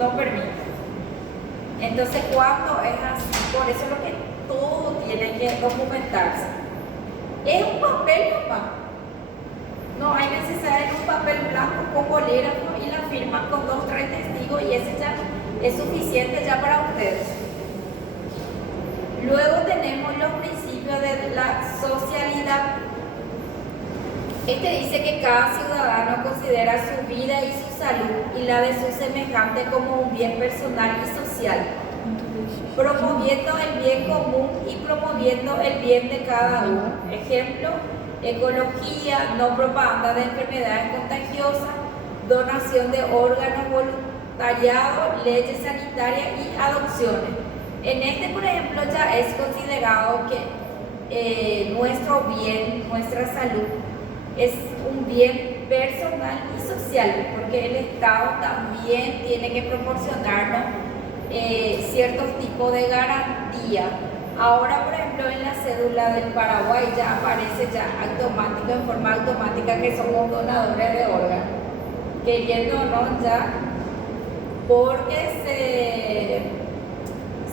no permite. Entonces, cuando es así, por eso es lo que todo tiene que documentarse. Es un papel nomás. No hay necesidad de un papel blanco con bolígrafo y la firma con 2 o 3 testigos y ese ya es suficiente ya para ustedes. Luego tenemos los principios de la socialidad. Este dice que cada ciudadano considera su vida y su salud y la de su semejante como un bien personal y social, promoviendo el bien común y promoviendo el bien de cada uno. Ejemplo, ecología, no propaganda de enfermedades contagiosas, donación de órganos, voluntariado, leyes sanitarias y adopciones. En este, por ejemplo, ya es considerado que nuestro bien, nuestra salud, es un bien personal y social, porque el Estado también tiene que proporcionarnos ciertos tipos de garantía. Ahora, por ejemplo, en la cédula del Paraguay ya aparece ya automático, en forma automática, que somos donadores de órganos, queriendo o no ya, porque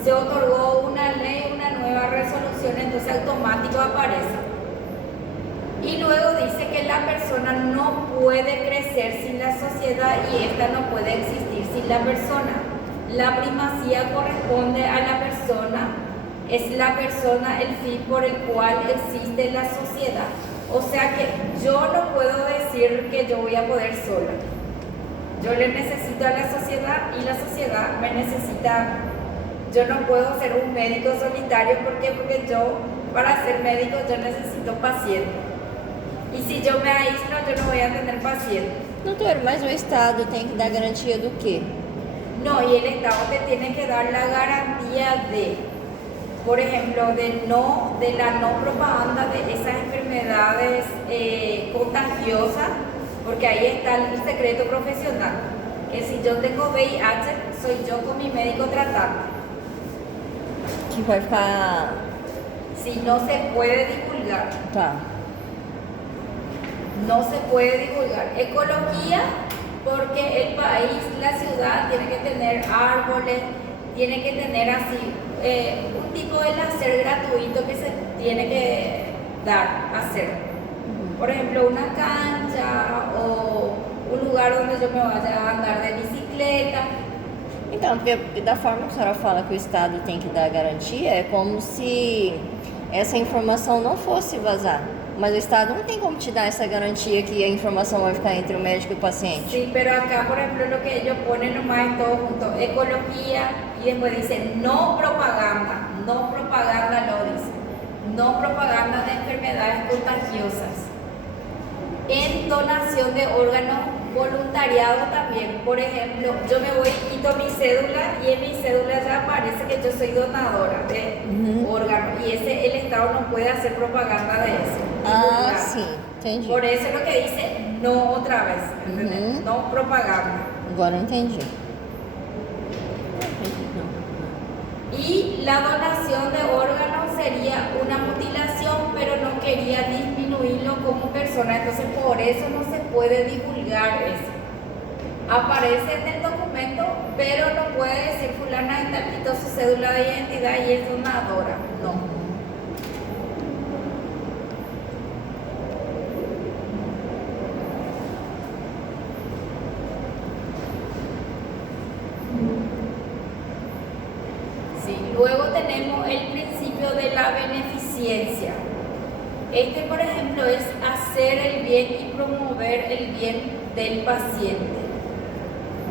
se otorgó una ley, una nueva resolución, entonces automático aparece. Y luego dice que la persona no puede crecer sin la sociedad y esta no puede existir sin la persona. La primacía corresponde a la persona, es la persona el fin por el cual existe la sociedad. O sea que yo no puedo decir que yo voy a poder sola. Yo le necesito a la sociedad y la sociedad me necesita. Yo no puedo ser un médico solitario, ¿por qué? Porque yo, para ser médico, yo necesito paciente. E se eu me aíslo, eu não vou atender paciente. Doutor, mas o Estado tem que dar garantia do quê? No, y el Estado te tiene que dar la garantía de por ejemplo, de la no propaganda de esas enfermedades contagiosas, porque ahí está el secreto profesional, que si yo tengo VIH, soy yo con mi médico tratante. Que vai ficar. Si no se puede divulgar, Tá. no se puede divulgar. Ecología, porque el país, la ciudad, tiene que tener árboles, tiene que tener así un tipo de láser gratuito que se tiene que dar, hacer. Por ejemplo, una cancha o un lugar donde yo me vaya a andar de bicicleta. Então, porque da forma que a senhora fala que o Estado tem que dar garantia, é como se essa informação não fosse vazar. Mas o Estado não tem como te dar essa garantia que a informação vai ficar entre o médico e o paciente. Sí, pero acá, por ejemplo, lo que ellos ponen nomás es todo junto, ecología, y después dice no propaganda lo dice, no propaganda de enfermedades contagiosas. En donación de órganos, voluntariado también. Por ejemplo, yo me voy y quito mi cédula y en mi cédula ya aparece que yo soy donadora de órganos y el Estado no puede hacer propaganda de eso. Ah, divulgar. sim, entendi. Por eso es lo que dice no otra vez, ¿entendés? No propaganda. Agora eu entendi. Y la donación de órganos sería una mutilación, pero no quería disminuirlo como persona, entonces por eso no se puede divulgar eso. Aparece en el documento, pero no puede decir fulana y tal quitó su cédula de identidad y es donadora, no. Sí, luego tenemos el principio de la beneficencia. Este, por ejemplo, es hacer el bien y promover el bien del paciente.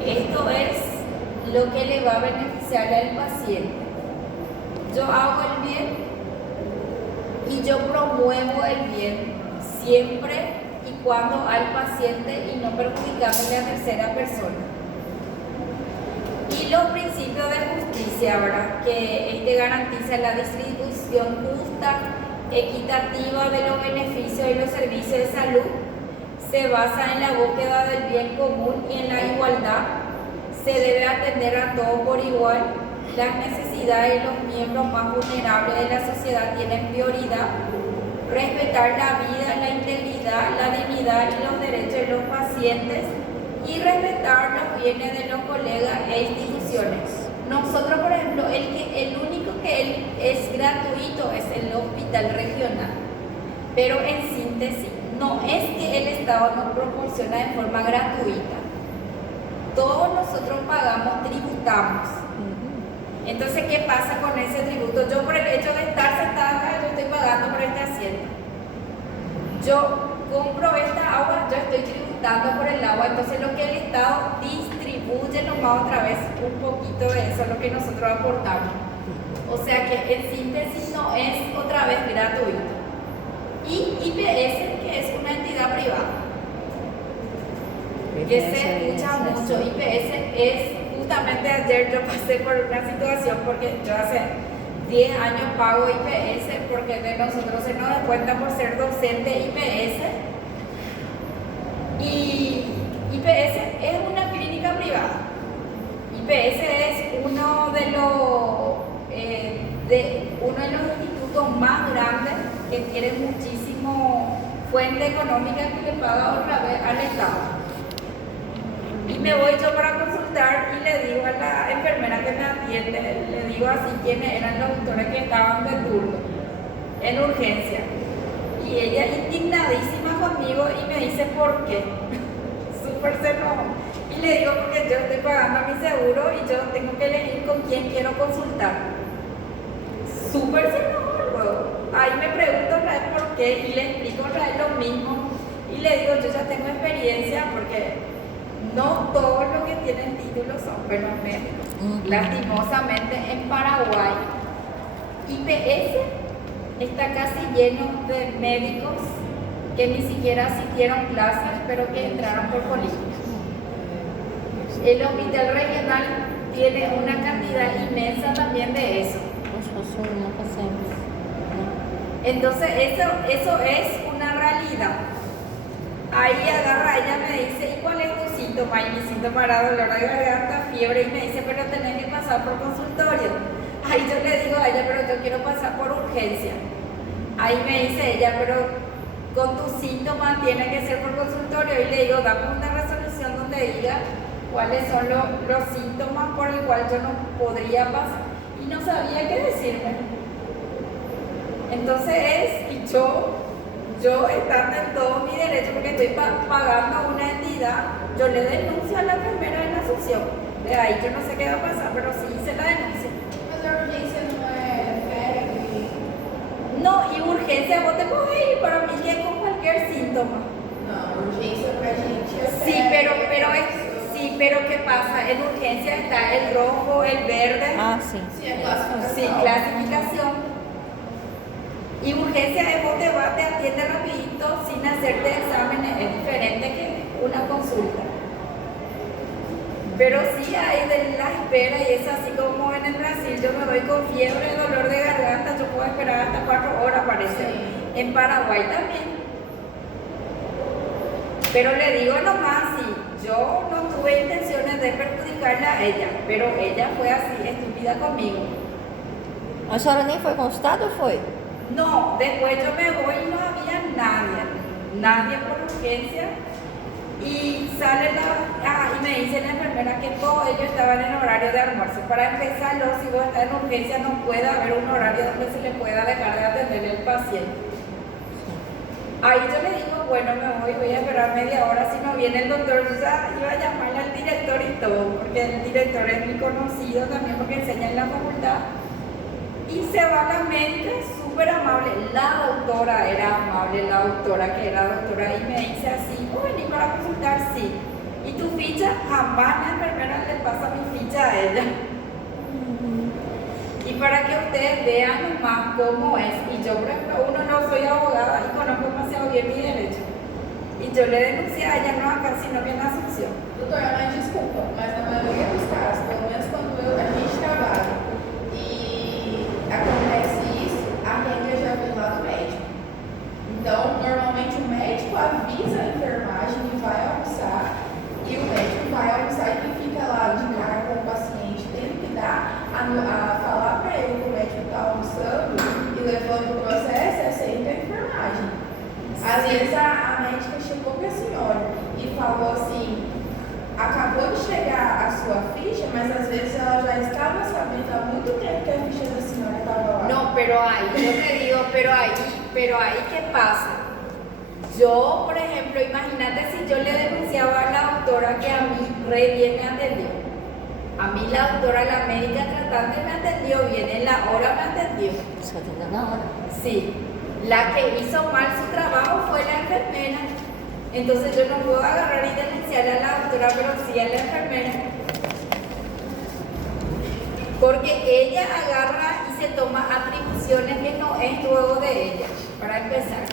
Esto es lo que le va a beneficiar al paciente. Yo hago el bien y yo promuevo el bien siempre y cuando al paciente y no perjudicándole a tercera persona. Y los principios de justicia, ¿verdad? Que este garantiza la distribución justa, equitativa de los beneficios y los servicios de salud, se basa en la búsqueda del bien común y en la igualdad, se debe atender a todos por igual, las necesidades de los miembros más vulnerables de la sociedad tienen prioridad, respetar la vida, la integridad, la dignidad y los derechos de los pacientes y respetar los bienes de los colegas e instituciones. Nosotros, por ejemplo, el único que es gratuito es el hospital regional, pero en síntesis, no es que el Estado nos proporciona de forma gratuita. Todos nosotros pagamos, tributamos. Entonces, ¿qué pasa con ese tributo? Yo, por el hecho de estar sentada acá, yo estoy pagando por este asiento. Yo compro esta agua, yo estoy tributando por el agua. Entonces, lo que el Estado distribuye nomás otra vez un poquito de eso, lo que nosotros aportamos. O sea que en síntesis no es otra vez gratuito. Y IPS, que es una entidad privada, que se escucha mucho. IPS es, justamente ayer yo pasé por una situación porque yo hace 10 años pago IPS porque de nosotros se nos descuenta por ser docente IPS. Y IPS es una clínica privada. IPS es uno de los institutos más grandes que tiene muchísimo fuente económica que le paga otra vez al Estado. Y me voy yo para consultar y le digo a la enfermera que me atiende, le digo así quiénes eran los doctores que estaban de turno en urgencia. Y ella indignadísima conmigo y me dice ¿por qué? Súper se enojó. Y le digo porque yo estoy pagando mi seguro y yo tengo que elegir con quién quiero consultar. Súper se enojó luego. Ahí me pregunto otra vez por qué y le explico otra vez lo mismo. Y le digo yo ya tengo experiencia porque no todos los que tienen títulos son buenos médicos. Lastimosamente en Paraguay, IPS está casi lleno de médicos que ni siquiera asistieron clases, pero que entraron por política. El hospital regional tiene una cantidad inmensa también de eso. nunca hacemos. Entonces, eso es una realidad. Ahí agarra, ella me dice, ¿y cuál es tu síntoma? Y mi síntoma era dolor de garganta, fiebre, y me dice, pero tenés que pasar por consultorio. Ahí yo le digo a ella, pero yo quiero pasar por urgencia. Ahí me dice ella, pero con tus síntomas tiene que ser por consultorio. Y le digo, dame una resolución donde diga cuáles son los síntomas por el cual yo no podría pasar. Y no sabía qué decirme. Entonces yo estando en todo mi derecho, porque estoy pagando a una entidad, yo le denuncio a la enfermera en Asunción. De ahí yo no sé qué va a pasar, pero sí hice la denuncia. Mas a urgência não é febre? No, y urgencia vos te podés ir para mí que es con cualquier síntoma. Não, urgência pra gente é Sí, febre. pero ¿qué pasa? En urgencia está el rojo, el verde. Ah, sim. Sim, é classificação. Sí, clasificación. Y urgencia es vos te vas, te atiende rapidito sin hacerte exámenes, es diferente que una consulta. Pero sí hay de la espera y es así como en el Brasil, yo me voy con fiebre, dolor de garganta, yo puedo esperar hasta 4 horas parece. Sí. En Paraguay también. Pero le digo nomás, sí, yo no tuve intenciones de perjudicarla a ella, pero ella fue así, estúpida conmigo. A senhora nem foi consultada ou foi? No, después yo me voy y no había nadie por urgencia. Y sale y me dice la enfermera que todos ellos estaban en horario de almuerzo. Para empezarlo, si vos estás en urgencia, no puede haber un horario donde se le pueda dejar de atender al paciente. Ahí yo le digo, bueno, voy a esperar media hora, si no viene el doctor, yo ya iba a llamarle al director y todo, porque el director es muy conocido también porque enseña en la facultad. Y se va la médica, súper amable, la doctora era amable, la doctora que era doctora, y me dice así, vení para consultar, sí. ¿Y tu ficha? Jamás la enfermera le pasa mi ficha a ella. Y para que ustedes vean más cómo es, y yo por ejemplo, uno no soy abogada y conozco demasiado bien mi derecho. Y yo le denuncié a ella no acá, sino que en Asunción. Doutora, mas desculpa, mas na maioria dos casos, pelo menos quando a gente trabalha e acontece isso, a regra já vem lá do médico. Então, normalmente o médico avisa a enfermagem que vai almoçar e o médico vai almoçar e quem fica lá de cara com o paciente tem que dar a falar para ele que o médico está almoçando e levando o processo e aceita a enfermagem. Às vezes a médica chegou para a senhora e falou assim, acabou de chegar a sua ficha, mas às vezes ela já estava sabendo há muito tempo que a ficha da senhora estava lá. No, pero ahí, yo te digo, pero ahí, ¿qué pasa? Yo, por ejemplo, imagínate si yo le denunciaba a la doctora que a mí re bien me atendió. A mí la doctora, la médica tratante me atendió bien, en la hora me atendió. Só atendeu na hora. Sí, la que hizo mal su trabajo fue la enfermera. Entonces yo no puedo agarrar y denunciarle a la doctora, pero sí a la enfermera. Porque ella agarra y se toma atribuciones que no es luego de ella, para empezar.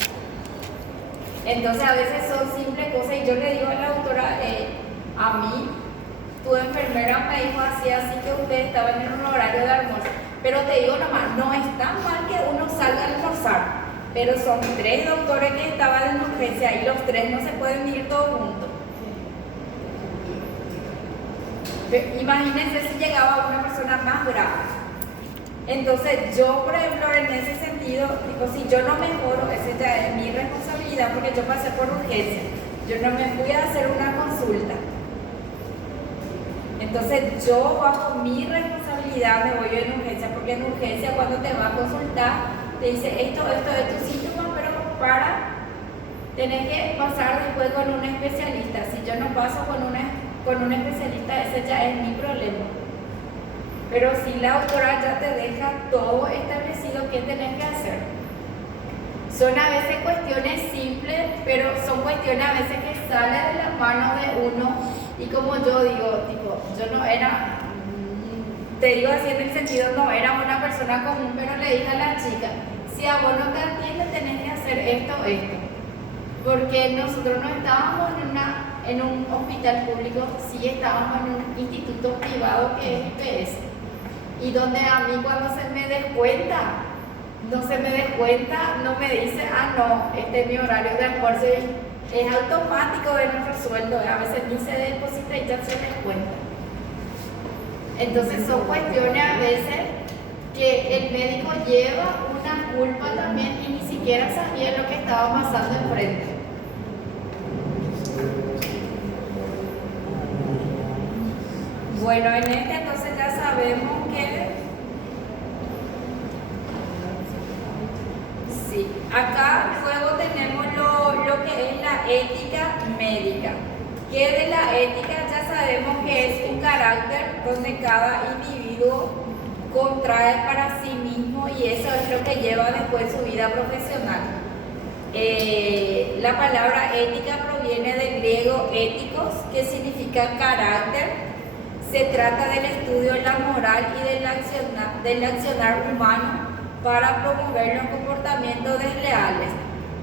Entonces a veces son simples cosas y yo le digo a la doctora, a mí, tu enfermera me dijo así que ustedes estaban en un horario de almuerzo. Pero te digo nomás, no es tan mal que uno salga a almorzar. Pero son 3 doctores que estaban en urgencia y los 3 no se pueden ir todos juntos. Imagínense si llegaba una persona más grave. Entonces yo, por ejemplo, en ese sentido, digo, si yo no mejoro, esa ya es mi responsabilidad porque yo pasé por urgencia. Yo no me fui a hacer una consulta. Entonces yo bajo mi responsabilidad me voy en urgencia, porque en urgencia cuando te va a consultar te dice esto es tu síntoma, pero tenés que pasar después con un especialista. Si yo no paso con un especialista, ese ya es mi problema. Pero si la doctora ya te deja todo establecido, ¿qué tenés que hacer? Son a veces cuestiones simples, pero son cuestiones a veces que salen de la mano de uno. Y como yo digo, tipo, yo no era, te digo así en el sentido, no era una persona común, pero le dije a la chica, si a vos no te atiende, tenés que hacer esto. Porque nosotros no estábamos en un hospital público, sí estábamos en un instituto privado que es IPS. y donde a mí cuando se me descuenta, no me dice, ah no, este es mi horario de almuerzo, y es automático de nuestro sueldo, a veces ni se deposita y ya se descuenta. Entonces son cuestiones a veces que el médico lleva una culpa también y ni siquiera sabía lo que estaba pasando enfrente. Bueno, en este entonces ya sabemos que sí, acá luego tenemos lo que es la ética médica, que de la ética ya sabemos que es un carácter donde cada individuo contrae para sí mismo y eso es lo que lleva después su vida profesional. La palabra ética proviene del griego éticos, que significa carácter. Se trata del estudio de la moral y del accionar humano para promover los comportamientos desleales.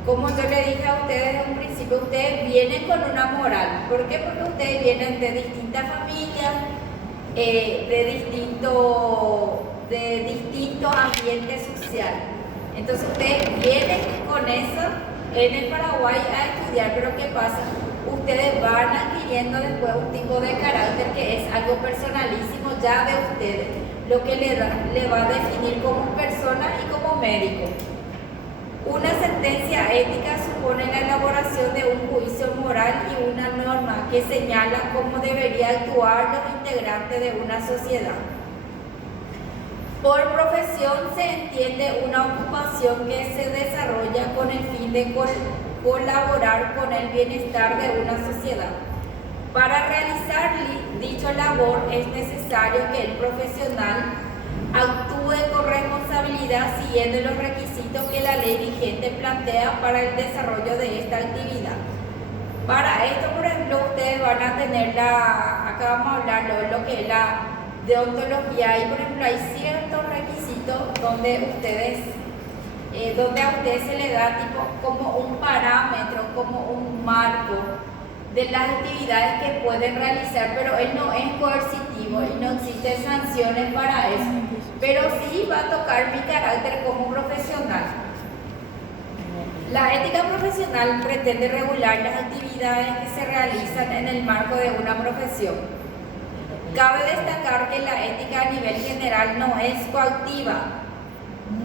Como yo le dije a ustedes desde un principio, ustedes vienen con una moral. ¿Por qué? Porque ustedes vienen de distintas familias, de distintos ambientes sociales. Entonces ustedes vienen con eso en el Paraguay a estudiar, pero ¿qué pasa? Ustedes van adquiriendo después un tipo de carácter que es algo personalísimo ya de ustedes, lo que le va a definir como persona y como médico. Una sentencia ética supone la elaboración de un juicio moral y una norma que señala cómo debería actuar los integrantes de una sociedad. Por profesión se entiende una ocupación que se desarrolla con el fin de colaborar con el bienestar de una sociedad. Para realizar dicha labor es necesario que el profesional actúe con responsabilidad siguiendo los requisitos que la ley vigente plantea para el desarrollo de esta actividad. Para esto, por ejemplo, ustedes van a tener acá vamos a hablar de lo que es la deontología y, por ejemplo, hay ciertos requisitos donde a ustedes se le da tipo como un parámetro, como un marco de las actividades que pueden realizar, pero él no es coercitivo y no existen sanciones para eso, pero sí va a tocar mi carácter como profesional. La ética profesional pretende regular las actividades que se realizan en el marco de una profesión. Cabe destacar que la ética a nivel general no es coactiva,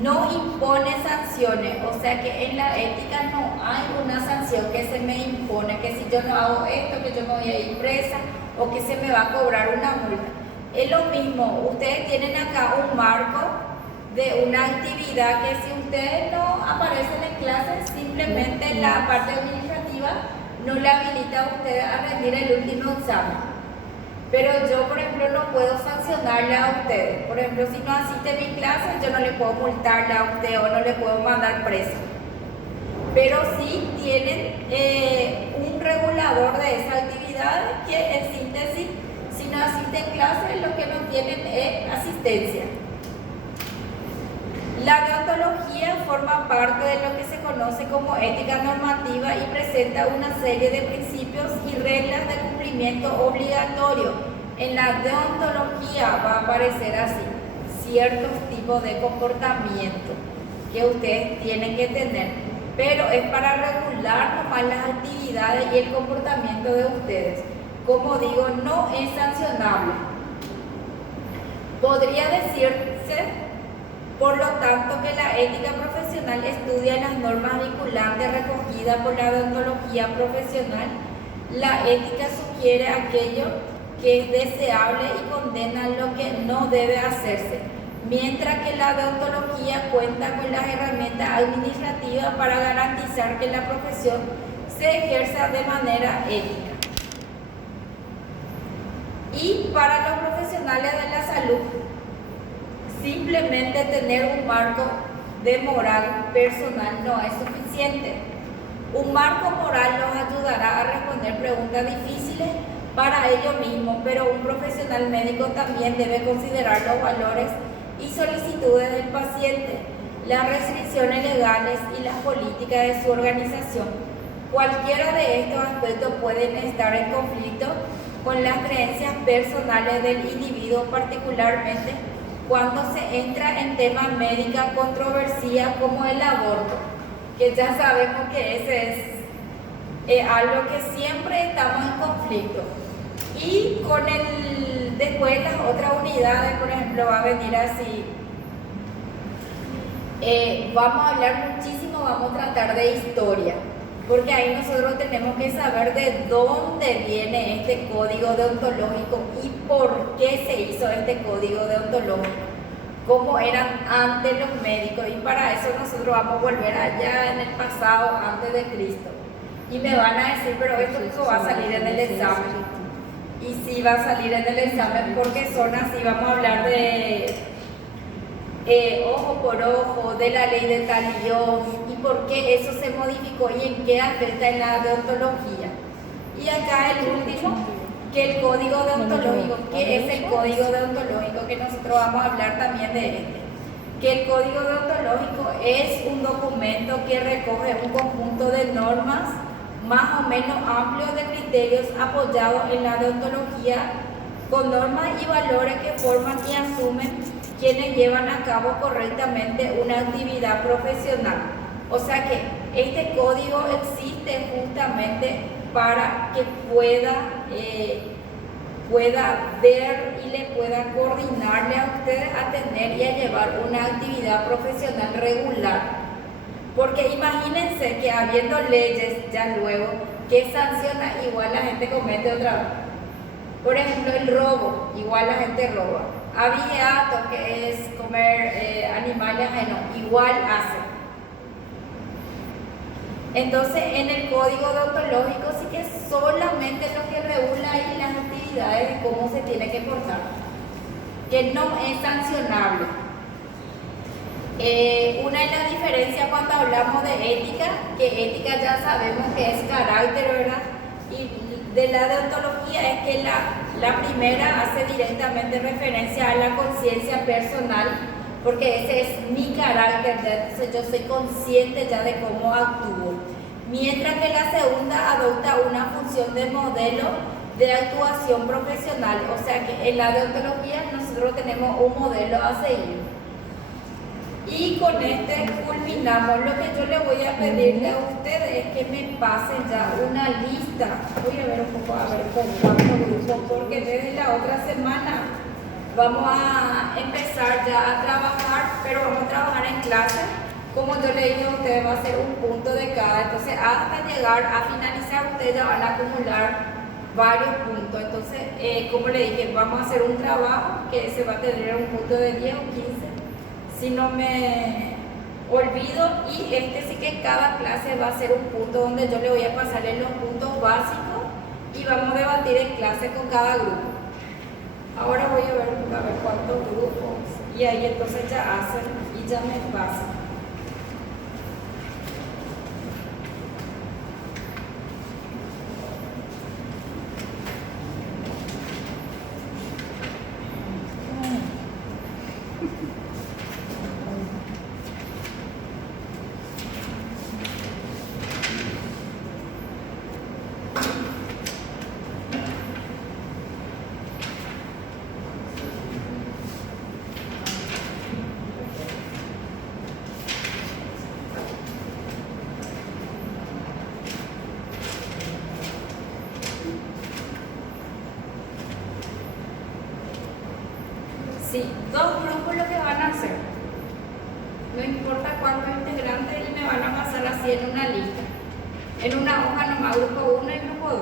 no impone sanciones, o sea que en la ética no hay una sanción que se me impone, que si yo no hago esto, que yo me voy a ir presa o que se me va a cobrar una multa. Es lo mismo, ustedes tienen acá un marco de una actividad que si ustedes no aparecen en clase, simplemente la parte administrativa no le habilita a ustedes a rendir el último examen. Pero yo, por ejemplo, no puedo sancionarle a ustedes. Por ejemplo, si no asiste a mi clase, yo no le puedo multarle a usted o no le puedo mandar preso. Pero sí tienen un regulador de esa actividad que, en síntesis, si no asiste en clase, lo que no tienen es asistencia. La deontología forma parte de lo que se conoce como ética normativa y presenta una serie de principios y reglas de cumplimiento obligatorio. En la deontología va a aparecer así, ciertos tipos de comportamiento que ustedes tienen que tener, pero es para regular nomás las actividades y el comportamiento de ustedes. Como digo, no es sancionable. Podría decirse, por lo tanto, que la ética profesional estudia las normas vinculantes recogidas por la deontología profesional. La ética sugiere aquello que es deseable y condena lo que no debe hacerse, mientras que la deontología cuenta con las herramientas administrativas para garantizar que la profesión se ejerza de manera ética. Y para los profesionales de la salud, simplemente tener un marco de moral personal no es suficiente. Un marco moral los ayudará a responder preguntas difíciles para ellos mismos, pero un profesional médico también debe considerar los valores y solicitudes del paciente, las restricciones legales y las políticas de su organización. Cualquiera de estos aspectos pueden estar en conflicto con las creencias personales del individuo, particularmente cuando se entra en temas médicos controversia como el aborto, que ya sabemos que ese es algo que siempre estamos en conflicto. Y con después las otras unidades, por ejemplo, va a venir así. Vamos a hablar muchísimo, vamos a tratar de historia, porque ahí nosotros tenemos que saber de dónde viene este código deontológico y por qué se hizo este código deontológico, cómo eran antes los médicos, y para eso nosotros vamos a volver allá en el pasado, antes de Cristo. Y me van a decir, pero esto no va a salir en el examen. Y sí va a salir en el examen porque son así, vamos a hablar de ojo por ojo, de la ley de talión y por qué eso se modificó y en qué afecta en la deontología. Y acá el último, que el código deontológico, que es el código deontológico, que nosotros vamos a hablar también de este. Que el código deontológico es un documento que recoge un conjunto de normas más o menos amplios de criterios apoyados en la deontología, con normas y valores que forman y asumen quienes llevan a cabo correctamente una actividad profesional. O sea que este código existe justamente para que pueda ver y le pueda coordinarle a ustedes a tener y a llevar una actividad profesional regular. Porque imagínense que habiendo leyes ya luego que sanciona, igual la gente comete otra vez. Por ejemplo, el robo, igual la gente roba. Abigeato, que es comer animales ajenos, igual hace. Entonces, en el código deontológico sí que solamente lo que regula ahí las actividades de cómo se tiene que portar, que no es sancionable. Una de las diferencias cuando hablamos de ética, que ética ya sabemos que es carácter, ¿verdad? Y de la deontología es que la primera hace directamente referencia a la conciencia personal, porque ese es mi carácter, entonces yo soy consciente ya de cómo actúo. Mientras que la segunda adopta una función de modelo de actuación profesional, o sea que en la deontología nosotros tenemos un modelo a seguir. Y con este culminamos. Lo que yo le voy a pedirle a ustedes es que me pasen ya una lista. Voy a ver un poco, a ver con cuántos grupos, porque desde la otra semana vamos a empezar ya a trabajar, pero vamos a trabajar en clase. Como yo le dije a ustedes, va a ser un punto de cada. Entonces, hasta llegar a finalizar, ustedes ya van a acumular varios puntos. Entonces, como le dije, vamos a hacer un trabajo que se va a tener un punto de 10 o 15. Si no me olvido, y sí que cada clase va a ser un punto donde yo le voy a pasarle los puntos básicos y vamos a debatir en clase con cada grupo. Ahora voy a ver cuántos grupos, y ahí entonces ya hacen y ya me pasan. Sí, dos grupos lo que van a hacer. No importa cuántos integrantes, y me van a pasar así en una lista. En una hoja nomás, grupo 1 y grupo 2.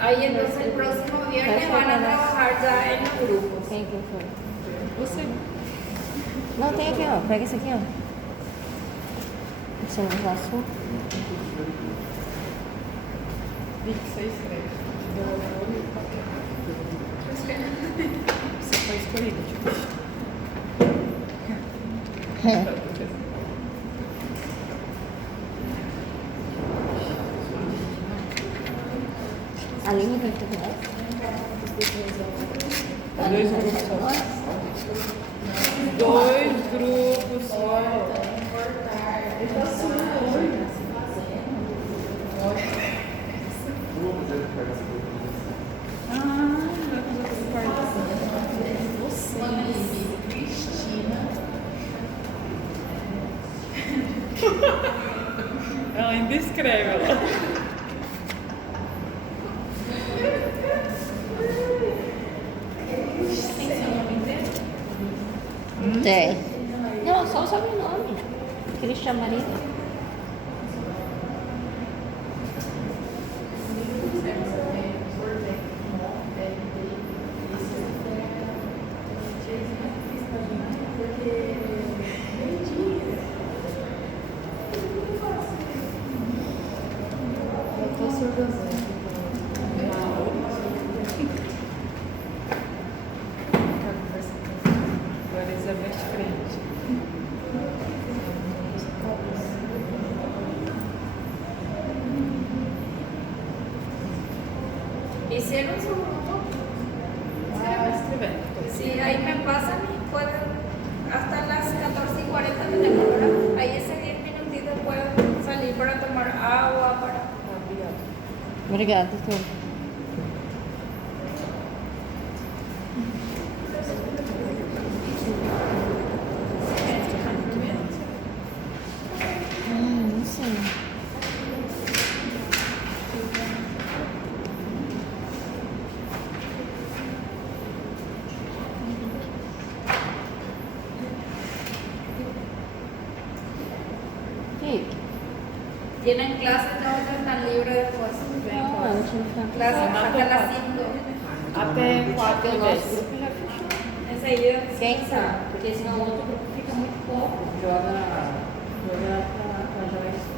Ahí entonces el próximo viernes van a trabajar ya en los grupos. Quem que foi? Você. Não, tem aqui, ó. Pega esse aqui, ó. Você não passou? 26 créditos. Você foi escolhido, tipo. A linha tem que ter Dois grupos só. Dois grupos só. Ele tá suando hoje. Você, Cristina. Ela ainda escreve, ela. Tem seu nome inteiro? Tem. Não, só o sobrenome. Cristian Maria. Agora Elizabeth Crente. Hicieron su grupo. Ah, escrevendo. Sí, ahí me pasan y pueden, hasta las 14:40 tenemos, ¿verdad? Ahí ese 10 minutitos pueden salir para tomar agua, para... Obrigada, doutor. Não sei. Fique. Tienen clases, todos están libres después. Ah, não tinha ficado. Clases hasta las 5. Até 4 Porque o nosso vezes. grupo já fechou. Enseguida. Quem sabe? Porque senão o outro grupo fica muito pouco. Joga pra jogar isso.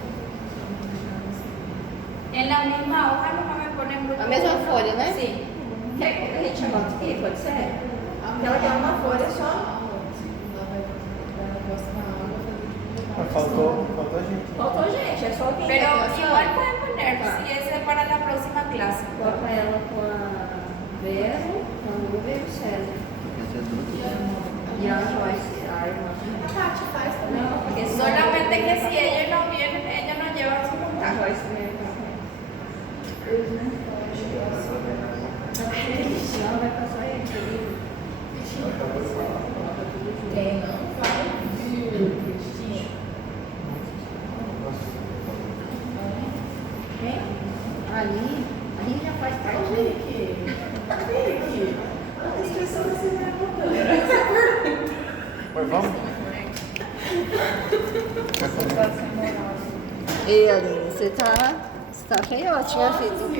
En la misma hoja no me ponen grupo. A mesma folha, né? Sí. Quer que a gente anota aqui? Pode ser? Ela quer uma folha só. Faltou gente. Faltou gente, é só quem Pero quer passar. igual pueden poner, Ah. si ese es para la próxima clase. Coloca ela com a Vero, com a Nuvem e o César. E a Joyce, a irmã. A Tati faz também. Não, porque Solamente que si ellos no vienen, ellos no llevan su a contacto. Joyce também ela vai passar aí aqui. Tem, não? Quem? Ali já faz parte. A inscrição vai ser mais importante. Mas vamos? E Aline, você tá feiotinha, filho.